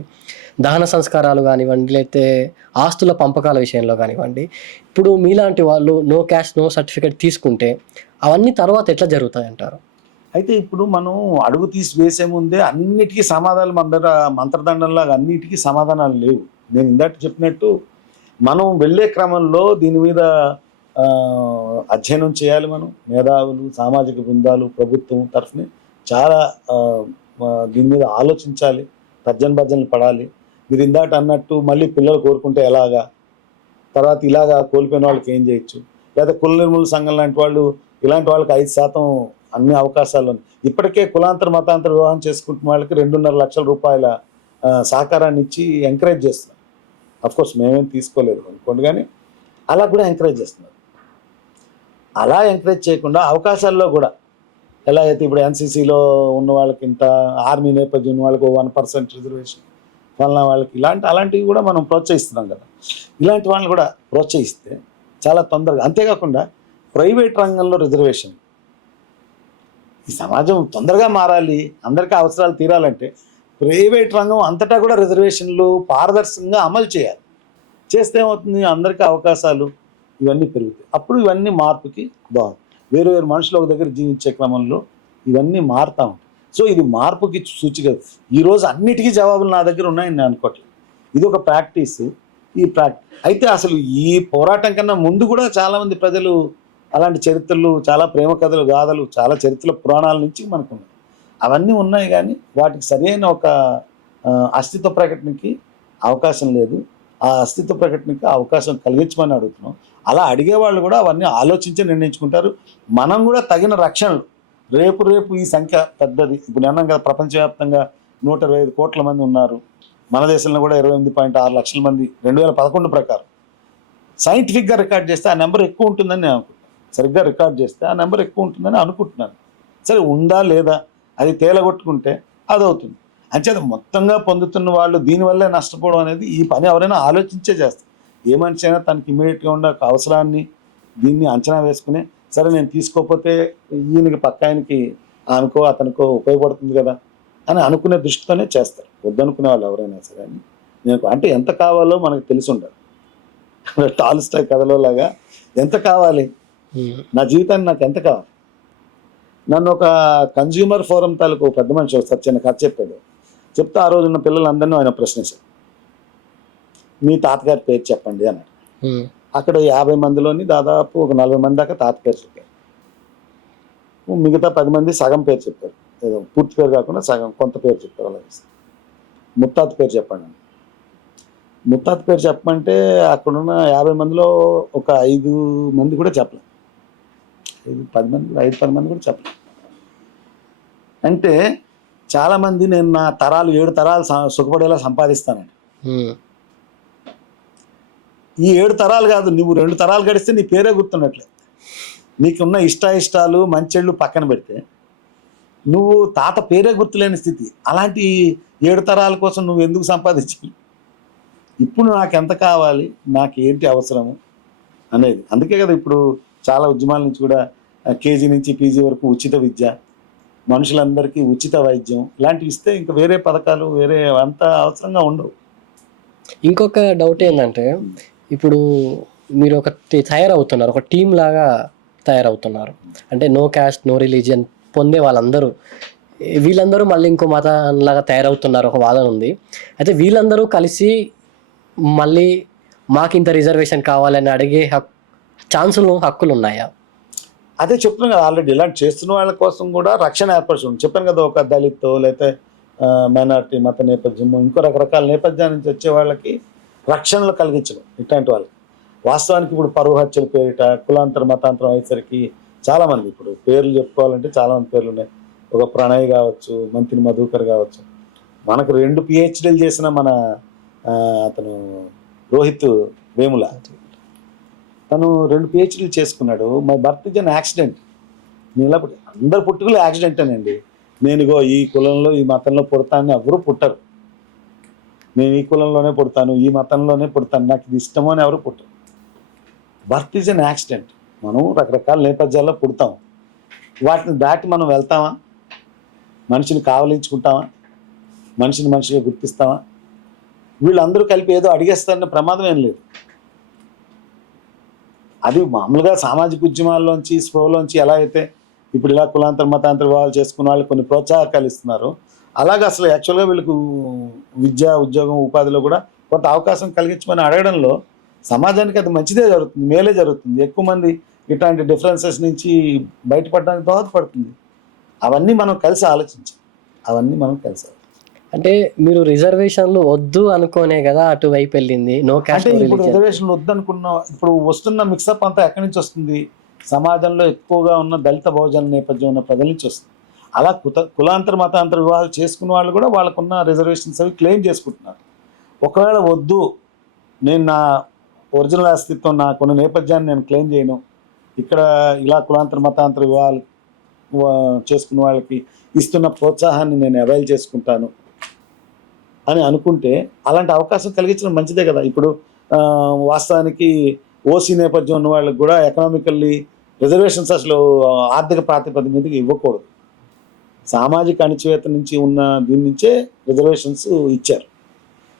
దహన సంస్కారాలు కానివ్వండి, లేకపోతే ఆస్తుల పంపకాల విషయంలో కానివ్వండి. ఇప్పుడు మీలాంటి వాళ్ళు నో క్యాస్ట్ నో సర్టిఫికేట్ తీసుకుంటే అవన్నీ తర్వాత ఎట్లా జరుగుతాయి అంటారు? అయితే ఇప్పుడు మనం అడుగు తీసి వేసే ముందే అన్నిటికీ సమాధానాలు మంత్రదండంలాగా అన్నిటికీ సమాధానాలు లేవు. నేను ఇందాక చెప్పినట్టు మనం వెళ్ళే క్రమంలో దీని మీద అధ్యయనం చేయాలి. మనం మేధావులు, సామాజిక బృందాలు, ప్రభుత్వం తరఫున చాలా దీని మీద ఆలోచించాలి, తర్జనభర్జనలు పడాలి. మీరు ఇందాక అన్నట్టు మళ్ళీ పిల్లలు కోరుకుంటే ఎలాగా, తర్వాత ఇలాగా కోల్పోయిన వాళ్ళకి ఏం చేయొచ్చు, లేదా కుల నిర్మూలన సంఘం లాంటి వాళ్ళు ఇలాంటి వాళ్ళకి 5% అన్ని అవకాశాలు. ఇప్పటికే కులాంతర మతాంతర వివాహం చేసుకుంటున్న వాళ్ళకి 2.5 లక్షల రూపాయల సహకారాన్ని ఇచ్చి ఎంకరేజ్ చేస్తున్నారు. అఫ్కోర్స్ మేమేం తీసుకోలేదు అనుకోండి, కానీ అలా కూడా ఎంకరేజ్ చేస్తున్నారు. అలా ఎంకరేజ్ చేయకుండా అవకాశాల్లో కూడా ఎలా అయితే ఇప్పుడు ఎన్సీసీలో ఉన్న వాళ్ళకి ఇంత, ఆర్మీ నేపథ్యం ఉన్న వాళ్ళకి 1% రిజర్వేషన్, వలన వాళ్ళకి అలాంటివి కూడా మనం ప్రోత్సహిస్తున్నాం కదా. ఇలాంటి వాళ్ళని కూడా ప్రోత్సహిస్తే చాలా తొందరగా. అంతేకాకుండా ప్రైవేట్ రంగంలో రిజర్వేషన్, ఈ సమాజం తొందరగా మారాలి, అందరికీ అవసరాలు తీరాలంటే ప్రైవేట్ రంగం అంతటా కూడా రిజర్వేషన్లు పారదర్శకంగా అమలు చేయాలి. చేస్తే ఏమవుతుంది, అందరికీ అవకాశాలు ఇవన్నీ పెరుగుతాయి. అప్పుడు ఇవన్నీ మార్పుకి బాగుంది. వేరు మనుషులు ఒక దగ్గర జీవించే క్రమంలో ఇవన్నీ మారుతూ ఉంటాయి. సో ఇది మార్పుకి సూచిక. ఈరోజు అన్నిటికీ జవాబులు నా దగ్గర ఉన్నాయని నేను అనుకోవట్లేదు. ఇది ఒక ప్రాక్టీస్. అయితే అసలు ఈ పోరాటం కన్నా ముందు కూడా చాలామంది ప్రజలు అలాంటి చరిత్రలు, చాలా ప్రేమ కథలు, గాథలు, చాలా చరిత్రల పురాణాల నుంచి మనకు ఉన్నాయి. అవన్నీ ఉన్నాయి, కానీ వాటికి సరైన ఒక అస్తిత్వ ప్రకటనకి అవకాశం లేదు. ఆ అస్తిత్వ ప్రకటనకి అవకాశం కలిగించమని అడుగుతున్నాం. అలా అడిగేవాళ్ళు కూడా అవన్నీ ఆలోచించి నిర్ణయించుకుంటారు. మనం కూడా తగిన రక్షణలు, రేపు ఈ సంఖ్య పెద్దది. ఇప్పుడు అన్నాం కదా, ప్రపంచవ్యాప్తంగా 125 కోట్ల మంది ఉన్నారు. మన దేశంలో కూడా 28.6 లక్షల మంది 2011 ప్రకారం. సైంటిఫిక్గా రికార్డ్ చేస్తే ఆ నెంబర్ ఎక్కువ ఉంటుందని నేను అనుకుంటున్నాను. సరిగ్గా రికార్డ్ చేస్తే ఆ నెంబర్ ఎక్కువ ఉంటుందని అనుకుంటున్నాను. సరే ఉందా లేదా అది తేలగొట్టుకుంటే అది అవుతుంది. అంచేత మొత్తంగా పొందుతున్న వాళ్ళు దీనివల్లే నష్టపోవడం అనేది ఈ పని ఎవరైనా ఆలోచించే చేస్తారు. ఏ మనిషి అయినా తనకి ఇమీడియట్గా ఉండే ఒక అవసరాన్ని దీన్ని అంచనా వేసుకుని సరే నేను తీసుకోకపోతే ఈయనకి పక్క ఆయనకి ఆమెకో అతనికో ఉపయోగపడుతుంది కదా అని అనుకునే దృష్టితోనే చేస్తారు. వద్దనుకునే వాళ్ళు ఎవరైనా సరే అని నేను అంటే ఎంత కావాలో మనకు తెలిసి ఉండాలి. టాల్స్టాయ్ కథలో లాగా ఎంత కావాలి, నా జీవితాన్ని నాకు ఎంత కావాలి. నన్ను ఒక కన్జ్యూమర్ ఫోరం తాలూకు పెద్ద మనిషి వస్తారు, చిన్న కథ చెప్పాడు. చెప్తే ఆ రోజున్న పిల్లలందరినీ ఆయన ప్రశ్నించారు, మీ తాతగారి పేరు చెప్పండి అన్నాడు. అక్కడ 50 మందిలోని దాదాపు ఒక 40 మంది దాకా తాత పేరు చెప్పారు. మిగతా 10 మంది సగం పేరు చెప్పారు, ఏదో పూర్తి పేరు కాకుండా సగం కొంత పేరు చెప్పారు. అలాగే ముత్తాత పేరు చెప్పండి. ముత్తాత పేరు చెప్పమంటే అక్కడున్న 50 మందిలో ఒక 5 మంది కూడా చెప్పలేదు. 5-10 మంది 5-10 మంది కూడా చెప్పలేదు. అంటే చాలామంది నేను నా తరాలు 7 తరాలు సుఖపడేలా సంపాదిస్తానండి. ఈ 7 తరాలు కాదు, నువ్వు 2 తరాలు గడిస్తే నీ పేరే గుర్తున్నట్లే. నీకున్న ఇష్టాలు మంచెళ్ళు పక్కన పెడితే నువ్వు తాత పేరే గుర్తులేని స్థితి. అలాంటి 7 తరాల కోసం నువ్వు ఎందుకు సంపాదించాలి? ఇప్పుడు నాకు ఎంత కావాలి, నాకు ఏంటి అవసరము అనేది. అందుకే కదా ఇప్పుడు చాలా ఉద్యమాల నుంచి కూడా కేజీ నుంచి పీజీ వరకు ఉచిత విద్య, మనుషులందరికీ ఉచిత వైద్యం ఇలాంటివి ఇస్తే ఇంకా వేరే పథకాలు వేరే అంత అవసరంగా ఉండవు. ఇంకొక డౌట్ ఏంటంటే ఇప్పుడు మీరు ఒక తయారవుతున్నారు, ఒక టీం లాగా తయారవుతున్నారు. అంటే నో క్యాస్ట్ నో రిలీజియన్ పొందే వాళ్ళందరూ, వీళ్ళందరూ మళ్ళీ ఇంకో మతంలాగా తయారవుతున్నారు, ఒక వాదన ఉంది. అయితే వీళ్ళందరూ కలిసి మళ్ళీ మాకు ఇంత రిజర్వేషన్ కావాలని అడిగే హక్కులు ఉన్నాయా? అదే చెప్తున్నాను కదా, ఆల్రెడీ ఇలాంటి చేస్తున్న వాళ్ళ కోసం కూడా రక్షణ ఏర్పరచుకుంది. చెప్పాను కదా, ఒక దళితో లేకపోతే మైనారిటీ మత నేపథ్యం ఇంకో రకరకాల నేపథ్యాల నుంచి వచ్చే వాళ్ళకి రక్షణలు కలిగించడం ఇట్లాంటి వాళ్ళకి. వాస్తవానికి ఇప్పుడు పరువు హత్యల పేరిట కులాంతర మతాంతరం అయ్యేసరికి చాలామంది, ఇప్పుడు పేర్లు చెప్పుకోవాలంటే చాలామంది పేర్లు ఉన్నాయి. ఒక ప్రణయ్ కావచ్చు, మంత్రి మధుకర్ కావచ్చు, మనకు 2 PhDలు చేసిన మన అతను రోహిత్ వేముల, తను 2 PhDలు చేసుకున్నాడు. My birth is an accident. నేను ఇలా అందరు పుట్టుకలు యాక్సిడెంటేనండి. నేను ఇగో ఈ కులంలో ఈ మతంలో పుడతానని ఎవరు పుట్టరు. నేను ఈ కులంలోనే పుడతాను, ఈ మతంలోనే పుడతాను, నాకు ఇది ఇష్టమో అని ఎవరు పుట్టరు. Birth is an accident. మనం రకరకాల నేపథ్యాల్లో పుడతాం, వాటిని దాటి మనం వెళ్తామా? మనిషిని కావలించుకుంటామా? మనిషిని మనిషిగా గుర్తిస్తామా? వీళ్ళందరూ కలిపి ఏదో అడిగేస్తారన్న ప్రమాదం ఏం లేదు. అది మామూలుగా సామాజిక ఉద్యమాల్లోంచి స్పృహలోంచి ఎలా అయితే ఇప్పుడు ఇలా కులాంతర మతాంతర వివాహాలు చేసుకున్న వాళ్ళు కొన్ని ప్రోత్సాహకాలు ఇస్తున్నారు, అలాగే అసలు యాక్చువల్గా వీళ్ళకు విద్య ఉద్యోగం ఉపాధిలో కూడా కొంత అవకాశం కలిగించమని అడగడంలో సమాజానికి అది మంచిదే జరుగుతుంది, మేలే జరుగుతుంది. ఎక్కువ మంది ఇట్లాంటి డిఫరెన్సెస్ నుంచి బయటపడడానికి దోహదపడుతుంది. అవన్నీ మనం కలిసి ఆలోచించాలి. అంటే మీరు రిజర్వేషన్లు వద్దు అనుకోనే కదా అటువైపు వెళ్ళింది. నో క్యాస్ట్ అంటే ఇప్పుడు రిజర్వేషన్లు వద్దనుకున్న ఇప్పుడు వస్తున్న మిక్సప్ అంతా ఎక్కడి నుంచి వస్తుంది? సమాజంలో ఎక్కువగా ఉన్న దళిత బహుజన నేపథ్యం ఉన్న ప్రజల నుంచి వస్తుంది. అలా కులాంతర మతాంతర వివాహాలు చేసుకున్న వాళ్ళు కూడా వాళ్ళకున్న రిజర్వేషన్స్ అవి క్లెయిమ్ చేసుకుంటున్నారు. ఒకవేళ వద్దు, నేను నా ఒరిజినల్ అస్తిత్వం నాకున్న నేపథ్యాన్ని నేను క్లెయిమ్ చేయను, ఇక్కడ ఇలా కులాంతర మతాంతర వివాహాలు చేసుకున్న వాళ్ళకి ఇస్తున్న ప్రోత్సాహాన్ని నేను అవైల్ చేసుకుంటాను అని అనుకుంటే అలాంటి అవకాశం కలిగించడం మంచిదే కదా. ఇప్పుడు వాస్తవానికి ఓసీ నేపథ్యం ఉన్న వాళ్ళకి కూడా ఎకనామికల్లీ రిజర్వేషన్స్ అసలు ఆర్థిక ప్రాతిపదిక మీదకి ఇవ్వకూడదు. సామాజిక అణచివేత నుంచి ఉన్న దీని నుంచే రిజర్వేషన్స్ ఇచ్చారు.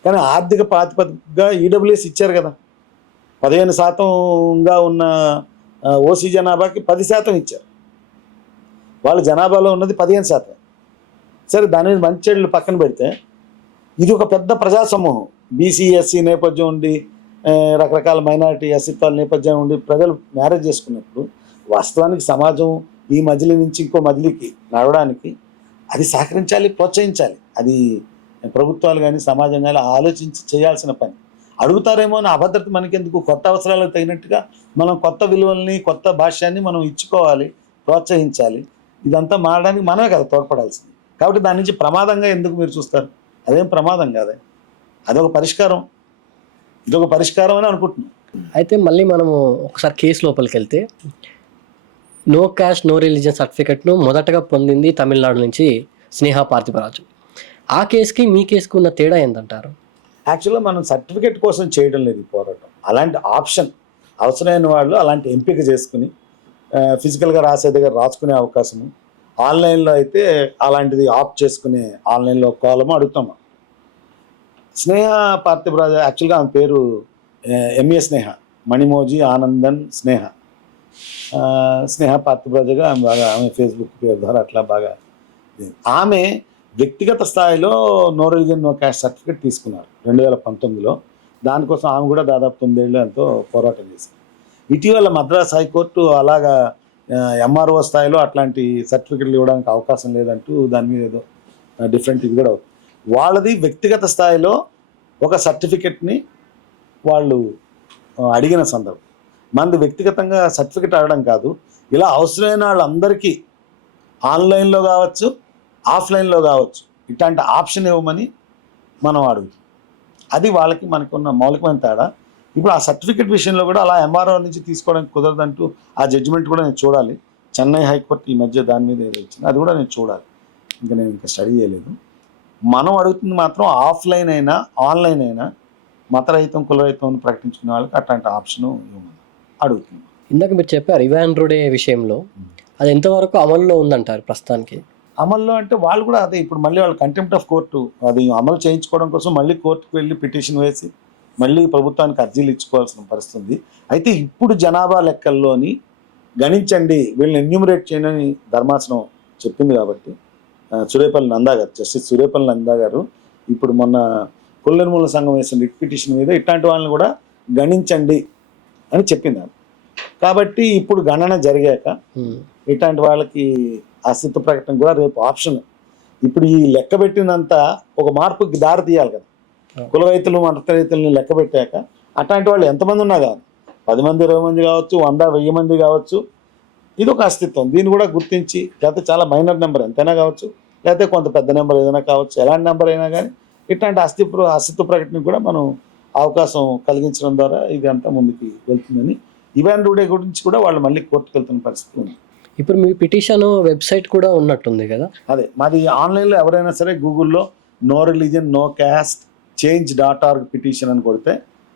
కానీ ఆర్థిక ప్రాతిపదికగా ఈడబ్ల్యూఎస్ ఇచ్చారు కదా. 15%గా ఉన్న ఓసీ జనాభాకి 10% ఇచ్చారు. వాళ్ళ జనాభాలో ఉన్నది 15%. సరే, దాని మీద మంచి చెడులు పక్కన పెడితే ఇది ఒక పెద్ద ప్రజా సమూహం. బీసీ ఎస్సీ నేపథ్యం ఉండి రకరకాల మైనారిటీ అస్తిత్వాల నేపథ్యం ఉండి ప్రజలు మ్యారేజ్ చేసుకున్నప్పుడు వాస్తవానికి సమాజం ఈ మజిలీ నుంచి ఇంకో మజిలీకి నడవడానికి అది సహకరించాలి, ప్రోత్సహించాలి. అది ప్రభుత్వాలు కానీ సమాజం కానీ ఆలోచించి చేయాల్సిన పని. అడుగుతారేమో అని అభద్రత మనకెందుకు? కొత్త అవసరాలకు తగినట్టుగా మనం కొత్త విలువల్ని కొత్త భాష్యాన్ని మనం ఇచ్చుకోవాలి, ప్రోత్సహించాలి. ఇదంతా మారడానికి మనమే కదా తోడ్పడాల్సింది. కాబట్టి దాని నుంచి ప్రమాదంగా ఎందుకు మీరు చూస్తారు? అదేం ప్రమాదం కాదే. అదొక పరిష్కారం, ఇదొక పరిష్కారం అని అనుకుంటున్నాం. అయితే మళ్ళీ మనము ఒకసారి కేసు లోపలికి వెళ్తే, నో క్యాస్ట్ నో రిలీజియన్ సర్టిఫికెట్ను మొదటగా పొందింది తమిళనాడు నుంచి స్నేహ పార్థిబరాజు. ఆ కేసుకి మీ కేసుకు ఉన్న తేడా ఏంటంటారు? యాక్చువల్గా మనం సర్టిఫికెట్ కోసం చేయడం లేదు ఈ పోరాటం. అలాంటి ఆప్షన్ అవసరమైన వాళ్ళు అలాంటి ఎంపిక చేసుకుని ఫిజికల్గా రాసే దగ్గర రాసుకునే అవకాశము, ఆన్లైన్లో అయితే అలాంటిది ఆప్ట్ చేసుకునే ఆన్లైన్లో కాలము అడుగుతాం. స్నేహ పార్థిబరాజు యాక్చువల్గా ఆమె పేరు ఎంఏ స్నేహ, మణిమోజీ ఆనందన్ స్నేహ. స్నేహ పార్థిబరాజుగా ఆమె బాగా, ఆమె ఫేస్బుక్ పేరు ద్వారా అట్లా బాగా. ఆమె వ్యక్తిగత స్థాయిలో no religion no caste certificate తీసుకున్నారు 2019లో. దానికోసం ఆమె కూడా దాదాపు 9 ఏళ్ళు ఎంతో పోరాటం చేసింది. ఇటీవల మద్రాస్ హైకోర్టు అలాగా ఎంఆర్ఓ స్థాయిలో అట్లాంటి సర్టిఫికెట్లు ఇవ్వడానికి అవకాశం లేదంటూ దాని మీద ఏదో డిఫరెంట్ ఇది కూడా అవుతుంది. వాళ్ళది వ్యక్తిగత స్థాయిలో ఒక సర్టిఫికెట్ని వాళ్ళు అడిగిన సందర్భం. మనది వ్యక్తిగతంగా సర్టిఫికెట్ అడగడం కాదు, ఇలా అవసరమైన వాళ్ళందరికీ ఆన్లైన్లో కావచ్చు ఆఫ్లైన్లో కావచ్చు ఇట్లాంటి ఆప్షన్ ఇవ్వమని మనం అడుగుతాం. అది వాళ్ళకి మనకు ఉన్న మౌలికమైన తేడా. ఇప్పుడు ఆ సర్టిఫికెట్ విషయంలో కూడా అలా ఎంఆర్ఓ నుంచి తీసుకోవడానికి కుదరదంటూ ఆ జడ్జిమెంట్ కూడా నేను చూడాలి. చెన్నై హైకోర్టు ఈ మధ్య దాని మీద ఏదో ఇచ్చింది, అది కూడా నేను చూడాలి. నేను ఇంకా స్టడీ చేయలేదు. మనం అడుగుతుంది మాత్రం ఆఫ్లైన్ అయినా ఆన్లైన్ అయినా మతరహితం కులరహితం అని ప్రకటించుకునే వాళ్ళకి అట్లాంటి ఆప్షన్ ఇవ్వమని అడుగుతుంది. ఇందాక మీరు చెప్పారు ఇవాన్ రూడే విషయంలో, అది ఎంతవరకు అమల్లో ఉందంటారు ప్రస్తుతానికి? అమల్లో అంటే వాళ్ళు కూడా అదే ఇప్పుడు మళ్ళీ వాళ్ళు కంటెంప్ట్ ఆఫ్ కోర్టు అది అమలు చేయించుకోవడం కోసం మళ్ళీ కోర్టుకు వెళ్ళి పిటిషన్ వేసి మళ్ళీ ప్రభుత్వానికి అర్జీలు ఇచ్చుకోవాల్సిన పరిస్థితి. అయితే ఇప్పుడు జనాభా లెక్కల్లోని గణించండి, వీళ్ళని ఎన్యూమరేట్ చేయని ధర్మాసనం చెప్పింది కాబట్టి సురేపల్లి నందా గారు, జస్టిస్ సురేపల్లి నందా గారు ఇప్పుడు మొన్న కుల నిర్మూలన సంఘం వేసిన రిట్ పిటిషన్ మీద ఇట్లాంటి వాళ్ళని కూడా గణించండి అని చెప్పింది. కాబట్టి ఇప్పుడు గణన జరిగాక ఇట్లాంటి వాళ్ళకి అస్తిత్వ ప్రకటన కూడా రేపు ఆప్షన్. ఇప్పుడు ఈ లెక్క పెట్టినంత ఒక మార్పుకి దారి తీయాలి కదా. కుల రైతులు మత రైతులని లెక్క పెట్టాక అట్లాంటి వాళ్ళు ఎంతమంది ఉన్నా కాదు, 10 మంది 20 మంది కావచ్చు, 100 1000 మంది కావచ్చు, ఇది ఒక అస్తిత్వం. దీన్ని కూడా గుర్తించి, లేకపోతే చాలా మైనర్ నెంబర్ ఎంతైనా కావచ్చు, లేకపోతే కొంత పెద్ద నెంబర్ ఏదైనా కావచ్చు, ఎలాంటి నెంబర్ అయినా కానీ ఇట్లాంటి అస్తిత్వ ప్రకటనకు కూడా మనం అవకాశం కలిగించడం ద్వారా ఇది అంతా ముందుకు వెళ్తుందని. ఇవాన్ రూడే గురించి కూడా వాళ్ళు మళ్ళీ కోర్టుకు వెళ్తున్న పరిస్థితి ఉంది. ఇప్పుడు మీ పిటిషన్ వెబ్సైట్ కూడా ఉన్నట్టుంది కదా? అదే మాది ఆన్లైన్లో ఎవరైనా సరే గూగుల్లో no religion no caste change.org petition అని కొడితే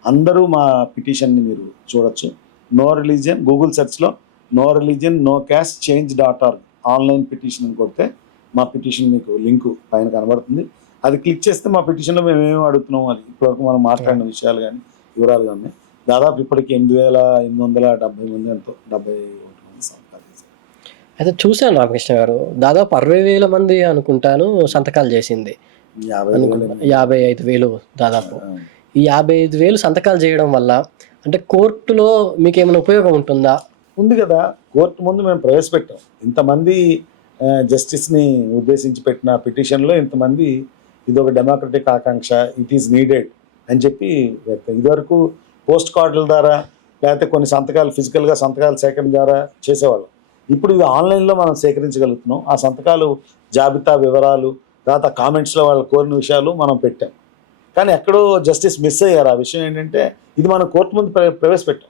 అందరూ మా పిటిషన్ని మీరు చూడొచ్చు. నో రిలీజియన్ గూగుల్ సెర్చ్లో no religion no caste change.org online petition అని కొడితే మా పిటిషన్ మీకు లింకు పైన కనబడుతుంది. అది క్లిక్ చేస్తే మా పిటిషన్లో మేము ఏమేమి అడుగుతున్నాం, అది ఇప్పటివరకు మనం మాట్లాడిన విషయాలు కానీ వివరాలు కానీ దాదాపు ఇప్పటికి 8870 మంది ఎంతో 71 మంది సంతకాలు చేశారు. అయితే చూశాను రామకృష్ణ గారు, దాదాపు 60,000 మంది అనుకుంటాను సంతకాలు చేసింది. 55,000 దాదాపు. ఈ 55,000 సంతకాలు చేయడం వల్ల అంటే కోర్టులో మీకు ఏమైనా ఉపయోగం ఉంటుందా? ఉంది కదా, కోర్టు ముందు మేము ప్రవేశపెట్టాం. ఇంతమంది జస్టిస్ని ఉద్దేశించి పెట్టిన పిటిషన్లో ఇంతమంది ఇది ఒక democratic Akanksha, it is needed అని చెప్పి ఇదివరకు పోస్ట్ కార్డుల ద్వారా లేకపోతే కొన్ని సంతకాలు ఫిజికల్గా సంతకాలు సేకరణ ద్వారా చేసేవాళ్ళం. ఇప్పుడు ఇది ఆన్లైన్లో మనం సేకరించగలుగుతున్నాం. ఆ సంతకాలు జాబితా వివరాలు తర్వాత కామెంట్స్లో వాళ్ళు కోరిన విషయాలు మనం పెట్టాం. కానీ ఎక్కడో జస్టిస్ మిస్ అయ్యారు. ఆ విషయం ఏంటంటే ఇది మనం కోర్టు ముందు ప్రవేశపెట్టాం.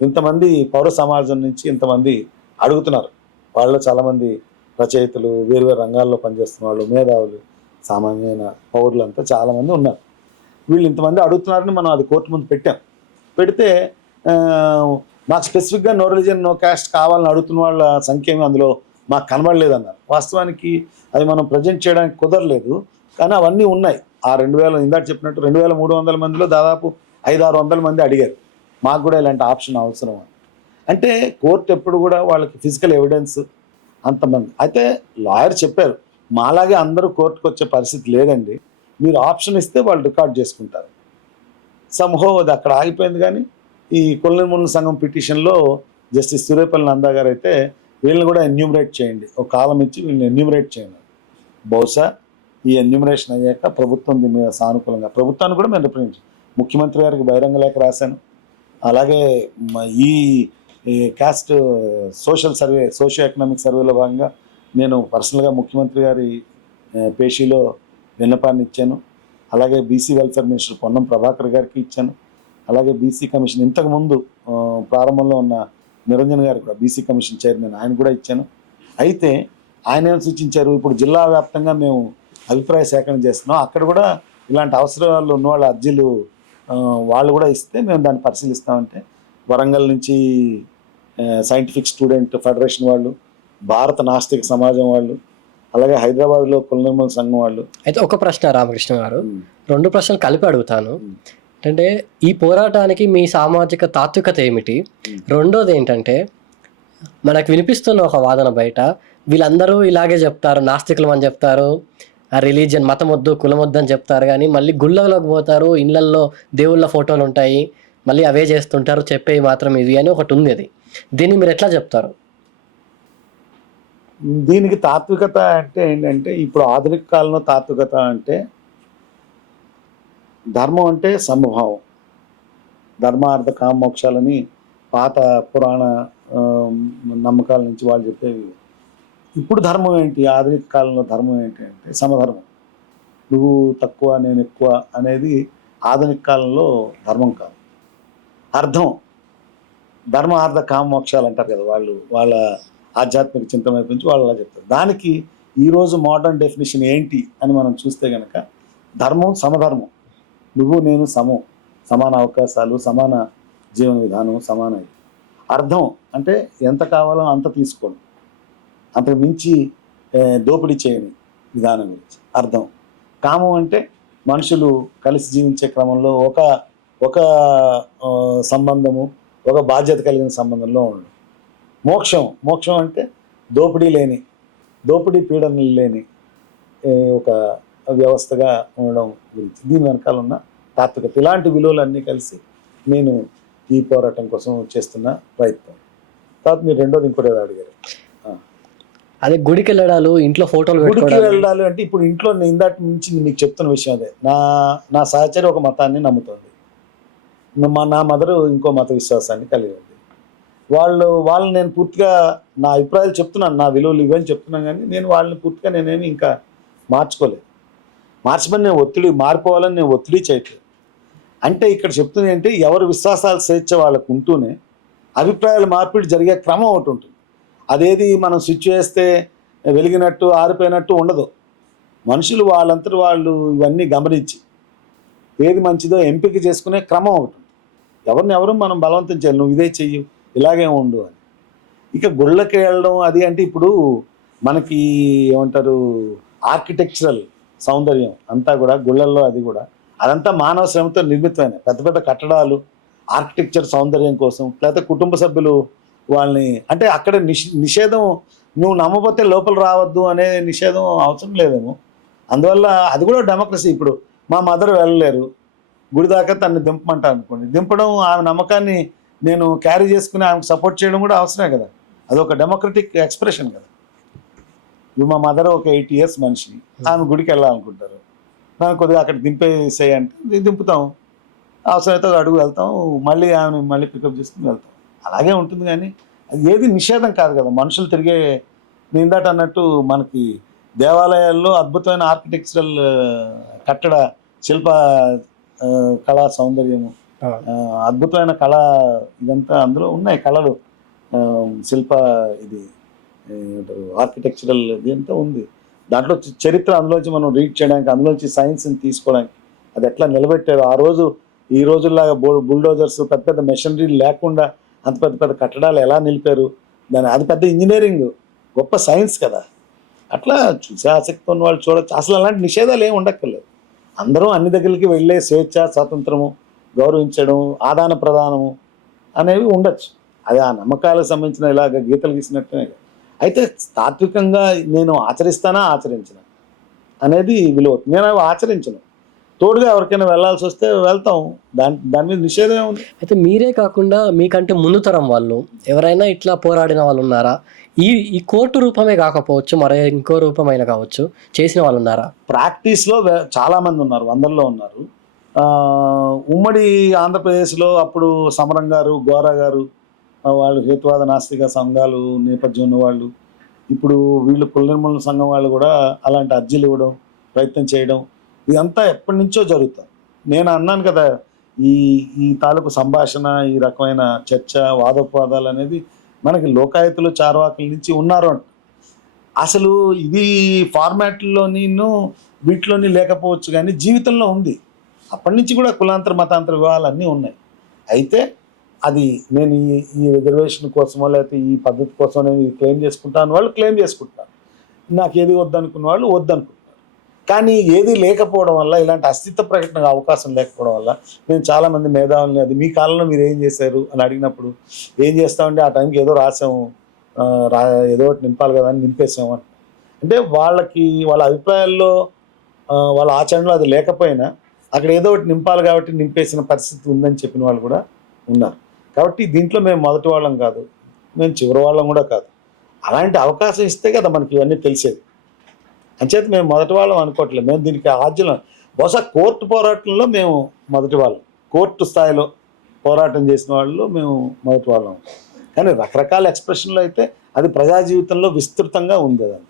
ఇంతమంది పౌర సమాజం నుంచి ఇంతమంది అడుగుతున్నారు. వాళ్ళలో చాలామంది రచయితలు, వేరు రంగాల్లో పనిచేస్తున్న వాళ్ళు, మేధావులు, సామాన్యమైన పౌరులంతా చాలామంది ఉన్నారు. వీళ్ళు ఇంతమంది అడుగుతున్నారని మనం అది కోర్టు ముందు పెట్టాం. పెడితే మాకు స్పెసిఫిక్గా నో రిలీజియన్ నో క్యాస్ట్ కావాలని అడుగుతున్న వాళ్ళ సంఖ్య ఏమీ అందులో మాకు కనబడలేదన్నారు. వాస్తవానికి అది మనం ప్రజెంట్ చేయడానికి కుదరలేదు. కానీ అవన్నీ ఉన్నాయి. ఆ 2000 ఇందాక చెప్పినట్టు 2300 మందిలో దాదాపు 500-600 మంది అడిగారు మాకు కూడా ఇలాంటి ఆప్షన్ అవసరం అని. అంటే కోర్టు ఎప్పుడు కూడా వాళ్ళకి ఫిజికల్ ఎవిడెన్స్ అంతమంది. అయితే లాయర్ చెప్పారు మాలాగే అందరూ కోర్టుకు వచ్చే పరిస్థితి లేదండి, మీరు ఆప్షన్ ఇస్తే వాళ్ళు రికార్డ్ చేసుకుంటారు. సంహో అది అక్కడ ఆగిపోయింది. కానీ ఈ కుల నిర్మూలన సంఘం పిటిషన్లో జస్టిస్ సురేపల్లి నందా గారు అయితే వీళ్ళని కూడా ఎన్యూమరేట్ చేయండి, ఒక కాలం ఇచ్చి వీళ్ళని ఎన్యూమరేట్ చేయండి. బహుశా ఈ ఎన్యూమరేషన్ అయ్యాక ప్రభుత్వం దీని మీద సానుకూలంగా, ప్రభుత్వాన్ని కూడా మేము రిప్రజెంట్ ముఖ్యమంత్రి గారికి బహిరంగ లేఖ రాశాను. అలాగే ఈ క్యాస్ట్ సోషియో ఎకనామిక్ సర్వేలో భాగంగా నేను పర్సనల్గా ముఖ్యమంత్రి గారి పేషీలో విన్నపాన్ని ఇచ్చాను. అలాగే BC welfare minister Ponnam Prabhakar గారికి ఇచ్చాను. అలాగే బీసీ కమిషన్ ఇంతకుముందు ప్రారంభంలో ఉన్న నిరంజన్ గారికి కూడా బీసీ కమిషన్ చైర్మన్ ఆయన కూడా ఇచ్చాను. అయితే ఆయన ఏం సూచించారు, ఇప్పుడు జిల్లా వ్యాప్తంగా మేము అభిప్రాయ సేకరణ చేస్తున్నాం, అక్కడ కూడా ఇలాంటి అవసరాలు ఉన్న వాళ్ళ అర్జీలు వాళ్ళు కూడా ఇస్తే మేము దాన్ని పరిశీలిస్తామంటే వరంగల్ నుంచి సైంటిఫిక్ స్టూడెంట్ ఫెడరేషన్ వాళ్ళు, భారత నాస్తిక సమాజం వాళ్ళు, అలాగే హైదరాబాద్లో కుల నిర్మూలన సంఘం వాళ్ళు. అయితే ఒక ప్రశ్న రామకృష్ణ గారు, 2 ప్రశ్నలు కలిపి అడుగుతాను. అంటే ఈ పోరాటానికి మీ సామాజిక తాత్వికత ఏమిటి? రెండోది ఏంటంటే, మనకు వినిపిస్తున్న ఒక వాదన బయట, వీళ్ళందరూ ఇలాగే చెప్తారు, నాస్తికులు అని చెప్తారు, రిలీజియన్ మతం వద్దు కులం వద్దు అని చెప్తారు, కానీ మళ్ళీ గుళ్ళలోకి పోతారు, ఇళ్ళల్లో దేవుళ్ళ ఫోటోలు ఉంటాయి, మళ్ళీ అవే చేస్తుంటారు, చెప్పేవి మాత్రం ఇవి అని ఒకటి ఉంది. అది దీన్ని మీరు ఎట్లా చెప్తారు? దీనికి తాత్వికత అంటే ఏంటంటే, ఇప్పుడు ఆధునిక కాలంలో తాత్వికత అంటే ధర్మం అంటే సమభావం, ధర్మార్థ కామోక్షాలని పాత పురాణ నమ్మకాల నుంచి వాళ్ళు చెప్పేవి. ఇప్పుడు ధర్మం ఏంటి, ఆధునిక కాలంలో ధర్మం ఏంటి అంటే సమధర్మం. నువ్వు తక్కువ నేను ఎక్కువ అనేది ఆధునిక కాలంలో ధర్మం కాదు. అర్థం ధర్మార్థ కామోక్షాలు అంటారు కదా వాళ్ళు, వాళ్ళ ఆధ్యాత్మిక చింతన వైపు నుంచి వాళ్ళు అలా చెప్తారు. దానికి ఈరోజు మోడర్న్ డెఫినేషన్ ఏంటి అని మనం చూస్తే కనుక, ధర్మం సమధర్మం, నువ్వు నేను సమం, సమాన అవకాశాలు, సమాన జీవన విధానం, సమాన. అర్థం అంటే ఎంత కావాలో అంత తీసుకోండి, అంతకు మించి దోపిడీ చేయని విధానం గురించి అర్థం. కామం అంటే మనుషులు కలిసి జీవించే క్రమంలో ఒక సంబంధము, ఒక బాధ్యత కలిగిన సంబంధంలో ఉండడం. మోక్షం అంటే దోపిడీ పీడనలు లేని ఒక వ్యవస్థగా ఉండడం గురించి. దీని వెనకాల ఉన్న తాత్వికత, ఇలాంటి విలువలన్నీ కలిసి నేను ఈ పోరాటం కోసం చేస్తున్న ప్రయత్నం. తర్వాత మీరు రెండోది ఇంకోటి అడిగారు, అదే గుడికి వెళ్ళడాలు, ఇంట్లో ఫోటోలు వెళ్ళడాలు అంటే ఇప్పుడు ఇంట్లో ఇందాటి నుంచి మీకు చెప్తున్న విషయం అదే. నా సహచరి ఒక మతాన్ని నమ్ముతుంది, నా మదరు ఇంకో మత విశ్వాసాన్ని కలిగి ఉంది. వాళ్ళని నేను పూర్తిగా నా అభిప్రాయాలు చెప్తున్నాను, నా విలువలు ఇవని చెప్తున్నాను, కానీ నేను వాళ్ళని పూర్తిగా నేనేమి ఇంకా మార్చుకోలేదు. మార్చమని నేను మారిపోవాలని నేను ఒత్తిడి చేయట్లేదు. అంటే ఇక్కడ చెప్తుంది ఏంటి, ఎవరి విశ్వాసాలు స్వేచ్ఛ వాళ్ళకు ఉంటూనే అభిప్రాయాల మార్పిడి జరిగే క్రమం ఒకటి ఉంటుంది. అదేది మనం స్విచ్ చేస్తే వెలిగినట్టు ఆరిపోయినట్టు ఉండదు. మనుషులు వాళ్ళంతటి వాళ్ళు ఇవన్నీ గమనించి ఏది మంచిదో ఎంపిక చేసుకునే క్రమం ఒకటి ఉంటుంది. ఎవరు మనం బలవంతం చేయాలి, నువ్వు ఇదే చెయ్యి, ఇలాగే ఉండు అని. ఇక గుళ్ళకి వెళ్ళడం అది అంటే ఇప్పుడు మనకి ఏమంటారు, ఆర్కిటెక్చరల్ సౌందర్యం అంతా కూడా గుళ్ళల్లో, అది కూడా అదంతా మానవ శ్రమతో నిర్మితమైన పెద్ద పెద్ద కట్టడాలు ఆర్కిటెక్చర్ సౌందర్యం కోసం, లేకపోతే కుటుంబ సభ్యులు వాళ్ళని, అంటే అక్కడ నిషేధం, నువ్వు నమ్మకపోతే లోపల రావద్దు అనే నిషేధం అవసరం లేదేమో. అందువల్ల అది కూడా డెమోక్రసీ. ఇప్పుడు మా మదర్ వెళ్ళలేరు గుడి దాకా, తనని దింపమంటా అనుకోండి, దింపడం ఆమె నమ్మకాన్ని నేను క్యారీ చేసుకుని ఆమెకు సపోర్ట్ చేయడం కూడా అవసరమే కదా. అదొక డెమోక్రటిక్ ఎక్స్ప్రెషన్ కదా. ఇప్పుడు మా మదర్ ఒక 8 years మనిషి, ఆమె గుడికి వెళ్ళాలనుకుంటారు, మనం కొద్దిగా అక్కడ దింపేసేయంటే దింపుతాం, అవసరమైతే ఒక అడుగు వెళ్తాం, మళ్ళీ ఆమెను మళ్ళీ పికప్ చేసుకుని వెళ్తాం, అలాగే ఉంటుంది. కానీ అది ఏది నిషేధం కాదు కదా. మనుషులు తిరిగే, ఇందాట అన్నట్టు మనకి దేవాలయాల్లో అద్భుతమైన ఆర్కిటెక్చరల్ కట్టడ శిల్ప కళా సౌందర్యము, అద్భుతమైన కళ, ఇదంతా అందులో ఉన్నాయి కళలు, శిల్ప ఇది ఆర్కిటెక్చరల్ ఇదంతా ఉంది. దాంట్లో చరిత్ర అందులోంచి మనం రీడ్ చేయడానికి, అందులోంచి సైన్స్ని తీసుకోవడానికి, అది ఎట్లా నిలబెట్టారు ఆ రోజు. ఈ రోజుల్లాగా బుల్డోజర్స్ పెద్ద పెద్ద మెషినరీ లేకుండా అంత పెద్ద పెద్ద కట్టడాలు ఎలా నిలిపారు, అది పెద్ద ఇంజనీరింగ్, గొప్ప సైన్స్ కదా. అట్లా చూసే ఆసక్తి ఉన్న వాళ్ళు చూడొచ్చు. అసలు అలాంటి నిషేధాలు ఏమి ఉండక్కర్లేదు. అందరూ అన్ని దగ్గరికి వెళ్ళే స్వేచ్ఛ, స్వాతంత్రము, గౌరవించడం, ఆదాన ప్రదానము అనేవి ఉండొచ్చు. అది ఆ నమ్మకాలకు సంబంధించిన ఇలాగ గీతలు గీసినట్టునే. అయితే తాత్వికంగా నేను ఆచరించిన అనేది విలువ. నేను అవి ఆచరించను, తోడుగా ఎవరికైనా వెళ్ళాల్సి వస్తే వెళ్తాం, దాని మీద నిషేధం ఉంది. అయితే మీరే కాకుండా మీకంటే ముందు తరం వాళ్ళు ఎవరైనా ఇట్లా పోరాడిన వాళ్ళు ఉన్నారా? ఈ కోర్టు రూపమే కాకపోవచ్చు, మరే ఇంకో రూపమైన కావచ్చు, చేసిన వాళ్ళు ఉన్నారా? ప్రాక్టీస్లో చాలామంది ఉన్నారు, వందల్లో ఉన్నారు. ఉమ్మడి ఆంధ్రప్రదేశ్లో అప్పుడు సమరం గారు, గోరా గారు, వాళ్ళు హేతువాద నాస్తిక సంఘాలు నేపథ్యం ఉన్నవాళ్ళు, ఇప్పుడు వీళ్ళు కుల నిర్మూలన సంఘం వాళ్ళు కూడా అలాంటి అర్జీలు ఇవ్వడం, ప్రయత్నం చేయడం, ఇదంతా ఎప్పటి నుంచో జరుగుతుంది. నేను అన్నాను కదా, ఈ ఈ తాలూకు సంభాషణ, ఈ రకమైన చర్చ, వాదోపవాదాలు అనేది మనకి లోకాయతులు, చార్వాకుల నుంచి ఉన్నారు అంట. అసలు ఇది ఫార్మాట్లోని వీటిలోని లేకపోవచ్చు, కానీ జీవితంలో ఉంది. అప్పటి నుంచి కూడా కులాంతర మతాంతర వివాహాలు అన్నీ ఉన్నాయి. అయితే అది నేను ఈ రిజర్వేషన్ కోసమో లేకపోతే ఈ పద్ధతి కోసం నేను క్లెయిమ్ చేసుకుంటాను, వాళ్ళు క్లెయిమ్ చేసుకుంటారు. నాకు ఏది వద్దనుకున్న వాళ్ళు వద్దనుకుంటారు. కానీ ఏది లేకపోవడం వల్ల, ఇలాంటి అస్తిత్వ ప్రకటన అవకాశం లేకపోవడం వల్ల నేను చాలామంది మేధావుల్ని, అది మీ కాలంలో మీరు ఏం చేశారు అని అడిగినప్పుడు, ఏం చేస్తామంటే ఆ టైంకి ఏదో రాసాము, ఏదో ఒకటి నింపాలి కదా అని నింపేసాము అంటే వాళ్ళ అభిప్రాయాల్లో, వాళ్ళ ఆచరణలో అది లేకపోయినా అక్కడ ఏదో ఒకటి నింపాలి కాబట్టి నింపేసిన పరిస్థితి ఉందని చెప్పిన వాళ్ళు కూడా ఉన్నారు. కాబట్టి దీంట్లో మేము మొదటి వాళ్ళం కాదు, మేము చివరి వాళ్ళం కూడా కాదు. అలాంటి అవకాశం ఇస్తే కదా మనకి ఇవన్నీ తెలిసేది. అంచేత మేము మొదటి వాళ్ళం అనుకోవట్లేదు. మేము దీనికి ఆద్యం బహుశా కోర్టు పోరాటంలో మేము మొదటి వాళ్ళం, కోర్టు స్థాయిలో పోరాటం చేసిన వాళ్ళు మేము మొదటి వాళ్ళం. కానీ రకరకాల ఎక్స్ప్రెషన్లు అయితే అది ప్రజా జీవితంలో విస్తృతంగా ఉంది. అది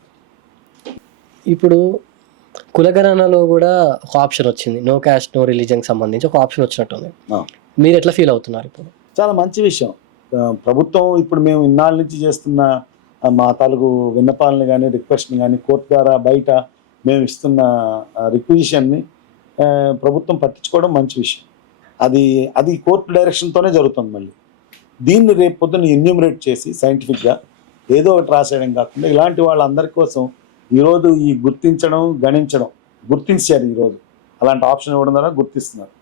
ఇప్పుడు కులగణనలో కూడా ఒక ఆప్షన్ వచ్చింది, నో క్యాస్ట్ నో రిలీజన్కి సంబంధించి ఒక ఆప్షన్ వచ్చినట్టుంది. మీరు ఎట్లా ఫీల్ అవుతున్నారు ఇప్పుడు? చాలా మంచి విషయం. ప్రభుత్వం ఇప్పుడు మేము ఇన్నాళ్ళ నుంచి చేస్తున్న మా తాలూకు విన్నపాలని కానీ రిక్వెస్ట్ని కానీ కోర్టు ద్వారా బయట మేము ఇస్తున్న రిక్విజిషన్ని ప్రభుత్వం పట్టించుకోవడం మంచి విషయం. అది కోర్టు డైరెక్షన్తోనే జరుగుతుంది. మళ్ళీ దీన్ని రేపు పొద్దున్న ఎన్యూమరేట్ చేసి సైంటిఫిక్గా ఏదో ఒకటి రాసేయడం కాకుండా ఇలాంటి వాళ్ళందరి కోసం ఈరోజు ఈ గుర్తించడం, గణించడం, గుర్తించారు ఈరోజు. అలాంటి ఆప్షన్ ఇవ్వడం ద్వారా గుర్తిస్తున్నారు.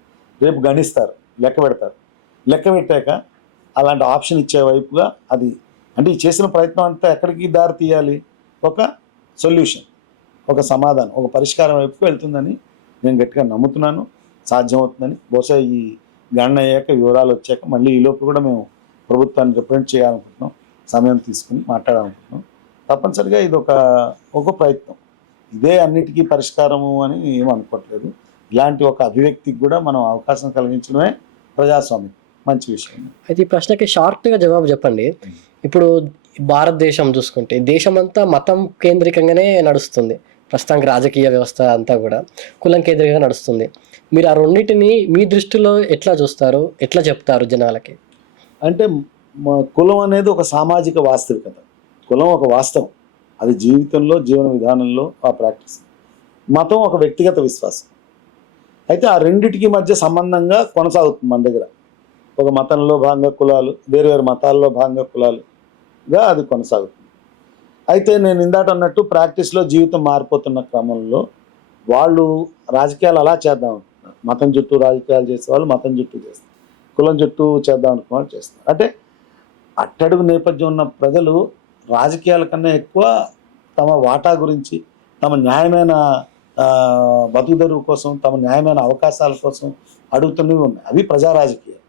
రేపు గణిస్తారు, లెక్క పెడతారు. లెక్క పెట్టాక అలాంటి ఆప్షన్ ఇచ్చే వైపుగా అది, అంటే ఈ చేసిన ప్రయత్నం అంతా ఎక్కడికి దారి తీయాలి? ఒక సొల్యూషన్, ఒక సమాధానం, ఒక పరిష్కారం వైపుకు వెళ్తుందని నేను గట్టిగా నమ్ముతున్నాను. సాధ్యమవుతుందని. బహుశా ఈ గణన అయ్యాక, వివరాలు వచ్చాక మళ్ళీ ఈ లోపు కూడా మేము ప్రభుత్వాన్ని రిప్రజెంట్ చేయాలనుకుంటున్నాం, సమయం తీసుకుని మాట్లాడాలనుకుంటున్నాం. తప్పనిసరిగా ఇది ఒక ప్రయత్నం. ఇదే అన్నిటికీ పరిష్కారము అని ఏమనుకోవట్లేదు. ఇలాంటి ఒక అభివ్యక్తికి కూడా మనం అవకాశం కలిగించడమే ప్రజాస్వామ్యం. మంచి విషయం. అయితే ఈ ప్రశ్నకి షార్ట్గా జవాబు చెప్పండి. ఇప్పుడు భారతదేశం చూసుకుంటే దేశమంతా మతం కేంద్రికంగానే నడుస్తుంది. ప్రస్తుతానికి రాజకీయ వ్యవస్థ అంతా కూడా కులం కేంద్రికంగా నడుస్తుంది. మీరు ఆ రెండింటిని మీ దృష్టిలో ఎట్లా చూస్తారు, ఎట్లా చెప్తారు జనాలకి? అంటే కులం అనేది ఒక సామాజిక వాస్తవికత. కులం ఒక వాస్తవం, అది జీవితంలో, జీవన విధానంలో ఆ ప్రాక్టీస్. మతం ఒక వ్యక్తిగత విశ్వాసం. అయితే ఆ రెండిటికి మధ్య సంబంధంగా కొనసాగుతుంది మన దగ్గర. ఒక మతంలో భాగంగా కులాలు, వేరు వేరు మతాల్లో భాగంగా కులాలుగా అది కొనసాగుతుంది. అయితే నేను ఇందాట అన్నట్టు ప్రాక్టీస్లో జీవితం మారిపోతున్న క్రమంలో వాళ్ళు రాజకీయాలు అలా చేద్దాం అనుకుంటున్నారు. మతం చుట్టూ రాజకీయాలు చేసేవాళ్ళు మతం చుట్టూ చేస్తారు, కులం చుట్టూ చేద్దాం అనుకున్న వాళ్ళు చేస్తారు. అంటే అట్టడుగు నేపథ్యం ఉన్న ప్రజలు రాజకీయాల కన్నా ఎక్కువ తమ వాటా గురించి, తమ న్యాయమైన బతుకుదెరువు కోసం, తమ న్యాయమైన అవకాశాల కోసం అడుగుతున్నవి ఉన్నాయి. అవి ప్రజా రాజకీయాలు.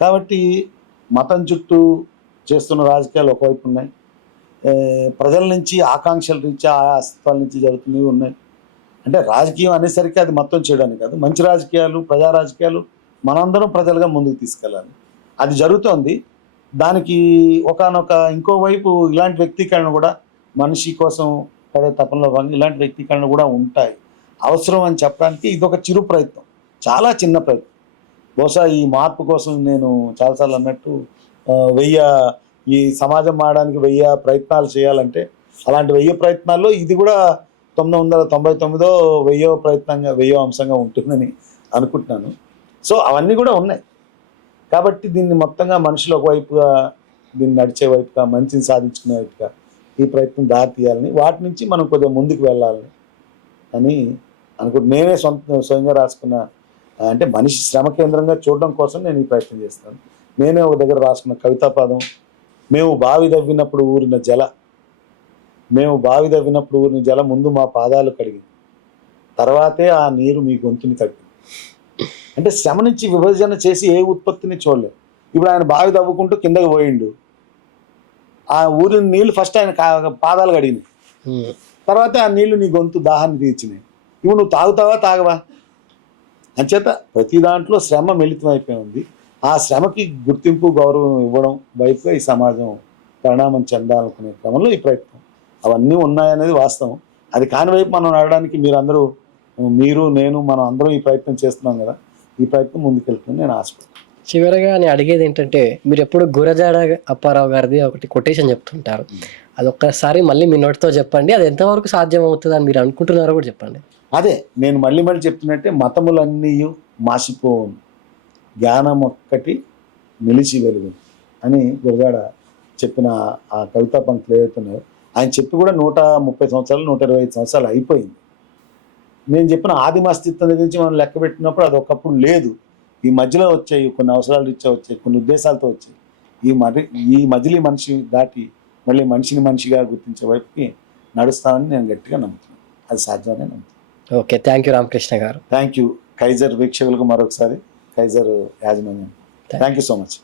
కాబట్టి మతం చుట్టూ చేస్తున్న రాజకీయాలు ఒకవైపు ఉన్నాయి, ప్రజల నుంచి ఆకాంక్షల నుంచి, ఆయా అస్తిత్వాల నుంచి జరుగుతున్నవి ఉన్నాయి. అంటే రాజకీయం అనేసరికి అది మొత్తం చేయడానికి కాదు, మంచి రాజకీయాలు, ప్రజా రాజకీయాలు మనందరం ప్రజలుగా ముందుకు తీసుకెళ్ళాలి. అది జరుగుతోంది. దానికి ఒకానొక ఇంకోవైపు ఇలాంటి వ్యక్తీకరణ కూడా, మనిషి కోసం పడే తపనలో భాగంగా ఇలాంటి వ్యక్తీకరణ కూడా ఉంటాయి, అవసరం అని చెప్పడానికి ఇదొక చిరు ప్రయత్నం, చాలా చిన్న ప్రయత్నం. బహుశా ఈ మార్పు కోసం నేను చాలాసార్లు అన్నట్టు ఈ సమాజం మారడానికి 1000 ప్రయత్నాలు చేయాలంటే, అలాంటి 1000 ప్రయత్నాల్లో ఇది కూడా 999 1000 ప్రయత్నంగా, 1000 అంశంగా ఉంటుందని అనుకుంటున్నాను. సో అవన్నీ కూడా ఉన్నాయి. కాబట్టి దీన్ని మొత్తంగా మనుషులు ఒకవైపుగా, దీన్ని నడిచే వైపుగా, మంచిని సాధించుకునే వైపుగా ఈ ప్రయత్నం దారి తీయాలని, వాటి నుంచి మనం కొద్దిగా ముందుకు వెళ్ళాలని అని అనుకుంటు. నేనే స్వయంగా రాసుకున్న, అంటే మనిషి శ్రమ కేంద్రంగా చూడడం కోసం నేను ఈ ప్రయత్నం చేస్తాను. నేనే ఒక దగ్గర రాసుకున్న కవితా పదం, మేము బావి దవ్వినప్పుడు ఊరిన జల ముందు మా పాదాలు కడిగింది, తర్వాతే ఆ నీరు మీ గొంతుని తగ్గింది. అంటే శ్రమ నుంచి విభజన చేసి ఏ ఉత్పత్తిని చూడలేదు. ఇప్పుడు ఆయన బావి తవ్వుకుంటూ కిందకి పోయిండు, ఆ ఊరిన నీళ్లు ఫస్ట్ ఆయన పాదాలు కడిగినాయి, తర్వాత ఆ నీళ్లు నీ గొంతు దాహాన్ని తీర్చినాయి. ఇప్పుడు నువ్వు తాగవా? అంచేత ప్రతి దాంట్లో శ్రమ మిళితం అయిపోయి ఉంది. ఆ శ్రమకి గుర్తింపు, గౌరవం ఇవ్వడం వైపుగా ఈ సమాజం పరిణామం చెందాలనుకునే క్రమంలో ఈ ప్రయత్నం. అవన్నీ ఉన్నాయనేది వాస్తవం. అది కాని వైపు మనం నడవడానికి మీరందరూ మీరు నేను మనం అందరం ఈ ప్రయత్నం చేస్తున్నాం కదా, ఈ ప్రయత్నం ముందుకెళ్తుంది నేను ఆశపడుతున్నాను. చివరగా నేను అడిగేది ఏంటంటే, మీరు ఎప్పుడు గురజాడ అప్పారావు గారిది ఒకటి కొటేషన్ చెప్తుంటారు. అది ఒక్కసారి మళ్ళీ మీ నోటితో చెప్పండి. అది ఎంతవరకు సాధ్యం అవుతుంది అని మీరు అనుకుంటున్నారో కూడా చెప్పండి. అదే నేను మళ్ళీ చెప్తున్నట్టే, మతములన్నీ మాసిపోవును, జ్ఞానం ఒక్కటి నిలిచి వెలుగు అని గురజాడ చెప్పిన ఆ కవితా పంక్తులు ఏవైతున్నాయో, ఆయన చెప్పి కూడా 130 సంవత్సరాలు 125 సంవత్సరాలు అయిపోయింది. నేను చెప్పిన ఆదిమ అస్తిత్వం దగ్గర నుంచి మనం లెక్క పెట్టినప్పుడు అది ఒకప్పుడు లేదు. ఈ మధ్యలో వచ్చాయి, కొన్ని అవసరాలు రీత్యా వచ్చాయి, కొన్ని ఉద్దేశాలతో వచ్చాయి. ఈ మధ్యలో మనిషి దాటి మళ్ళీ మనిషిని మనిషిగా గుర్తించే వైపుకి నడుస్తామని నేను గట్టిగా నమ్ముతున్నాను. అది సాధ్యమని నమ్ముతున్నాను. ఓకే, థ్యాంక్ యూ రామకృష్ణ గారు. థ్యాంక్ యూ కైజర్ వీక్షకులకు మరొకసారి, కైజర్ యాజమాన్యం, థ్యాంక్ యూ సో మచ్.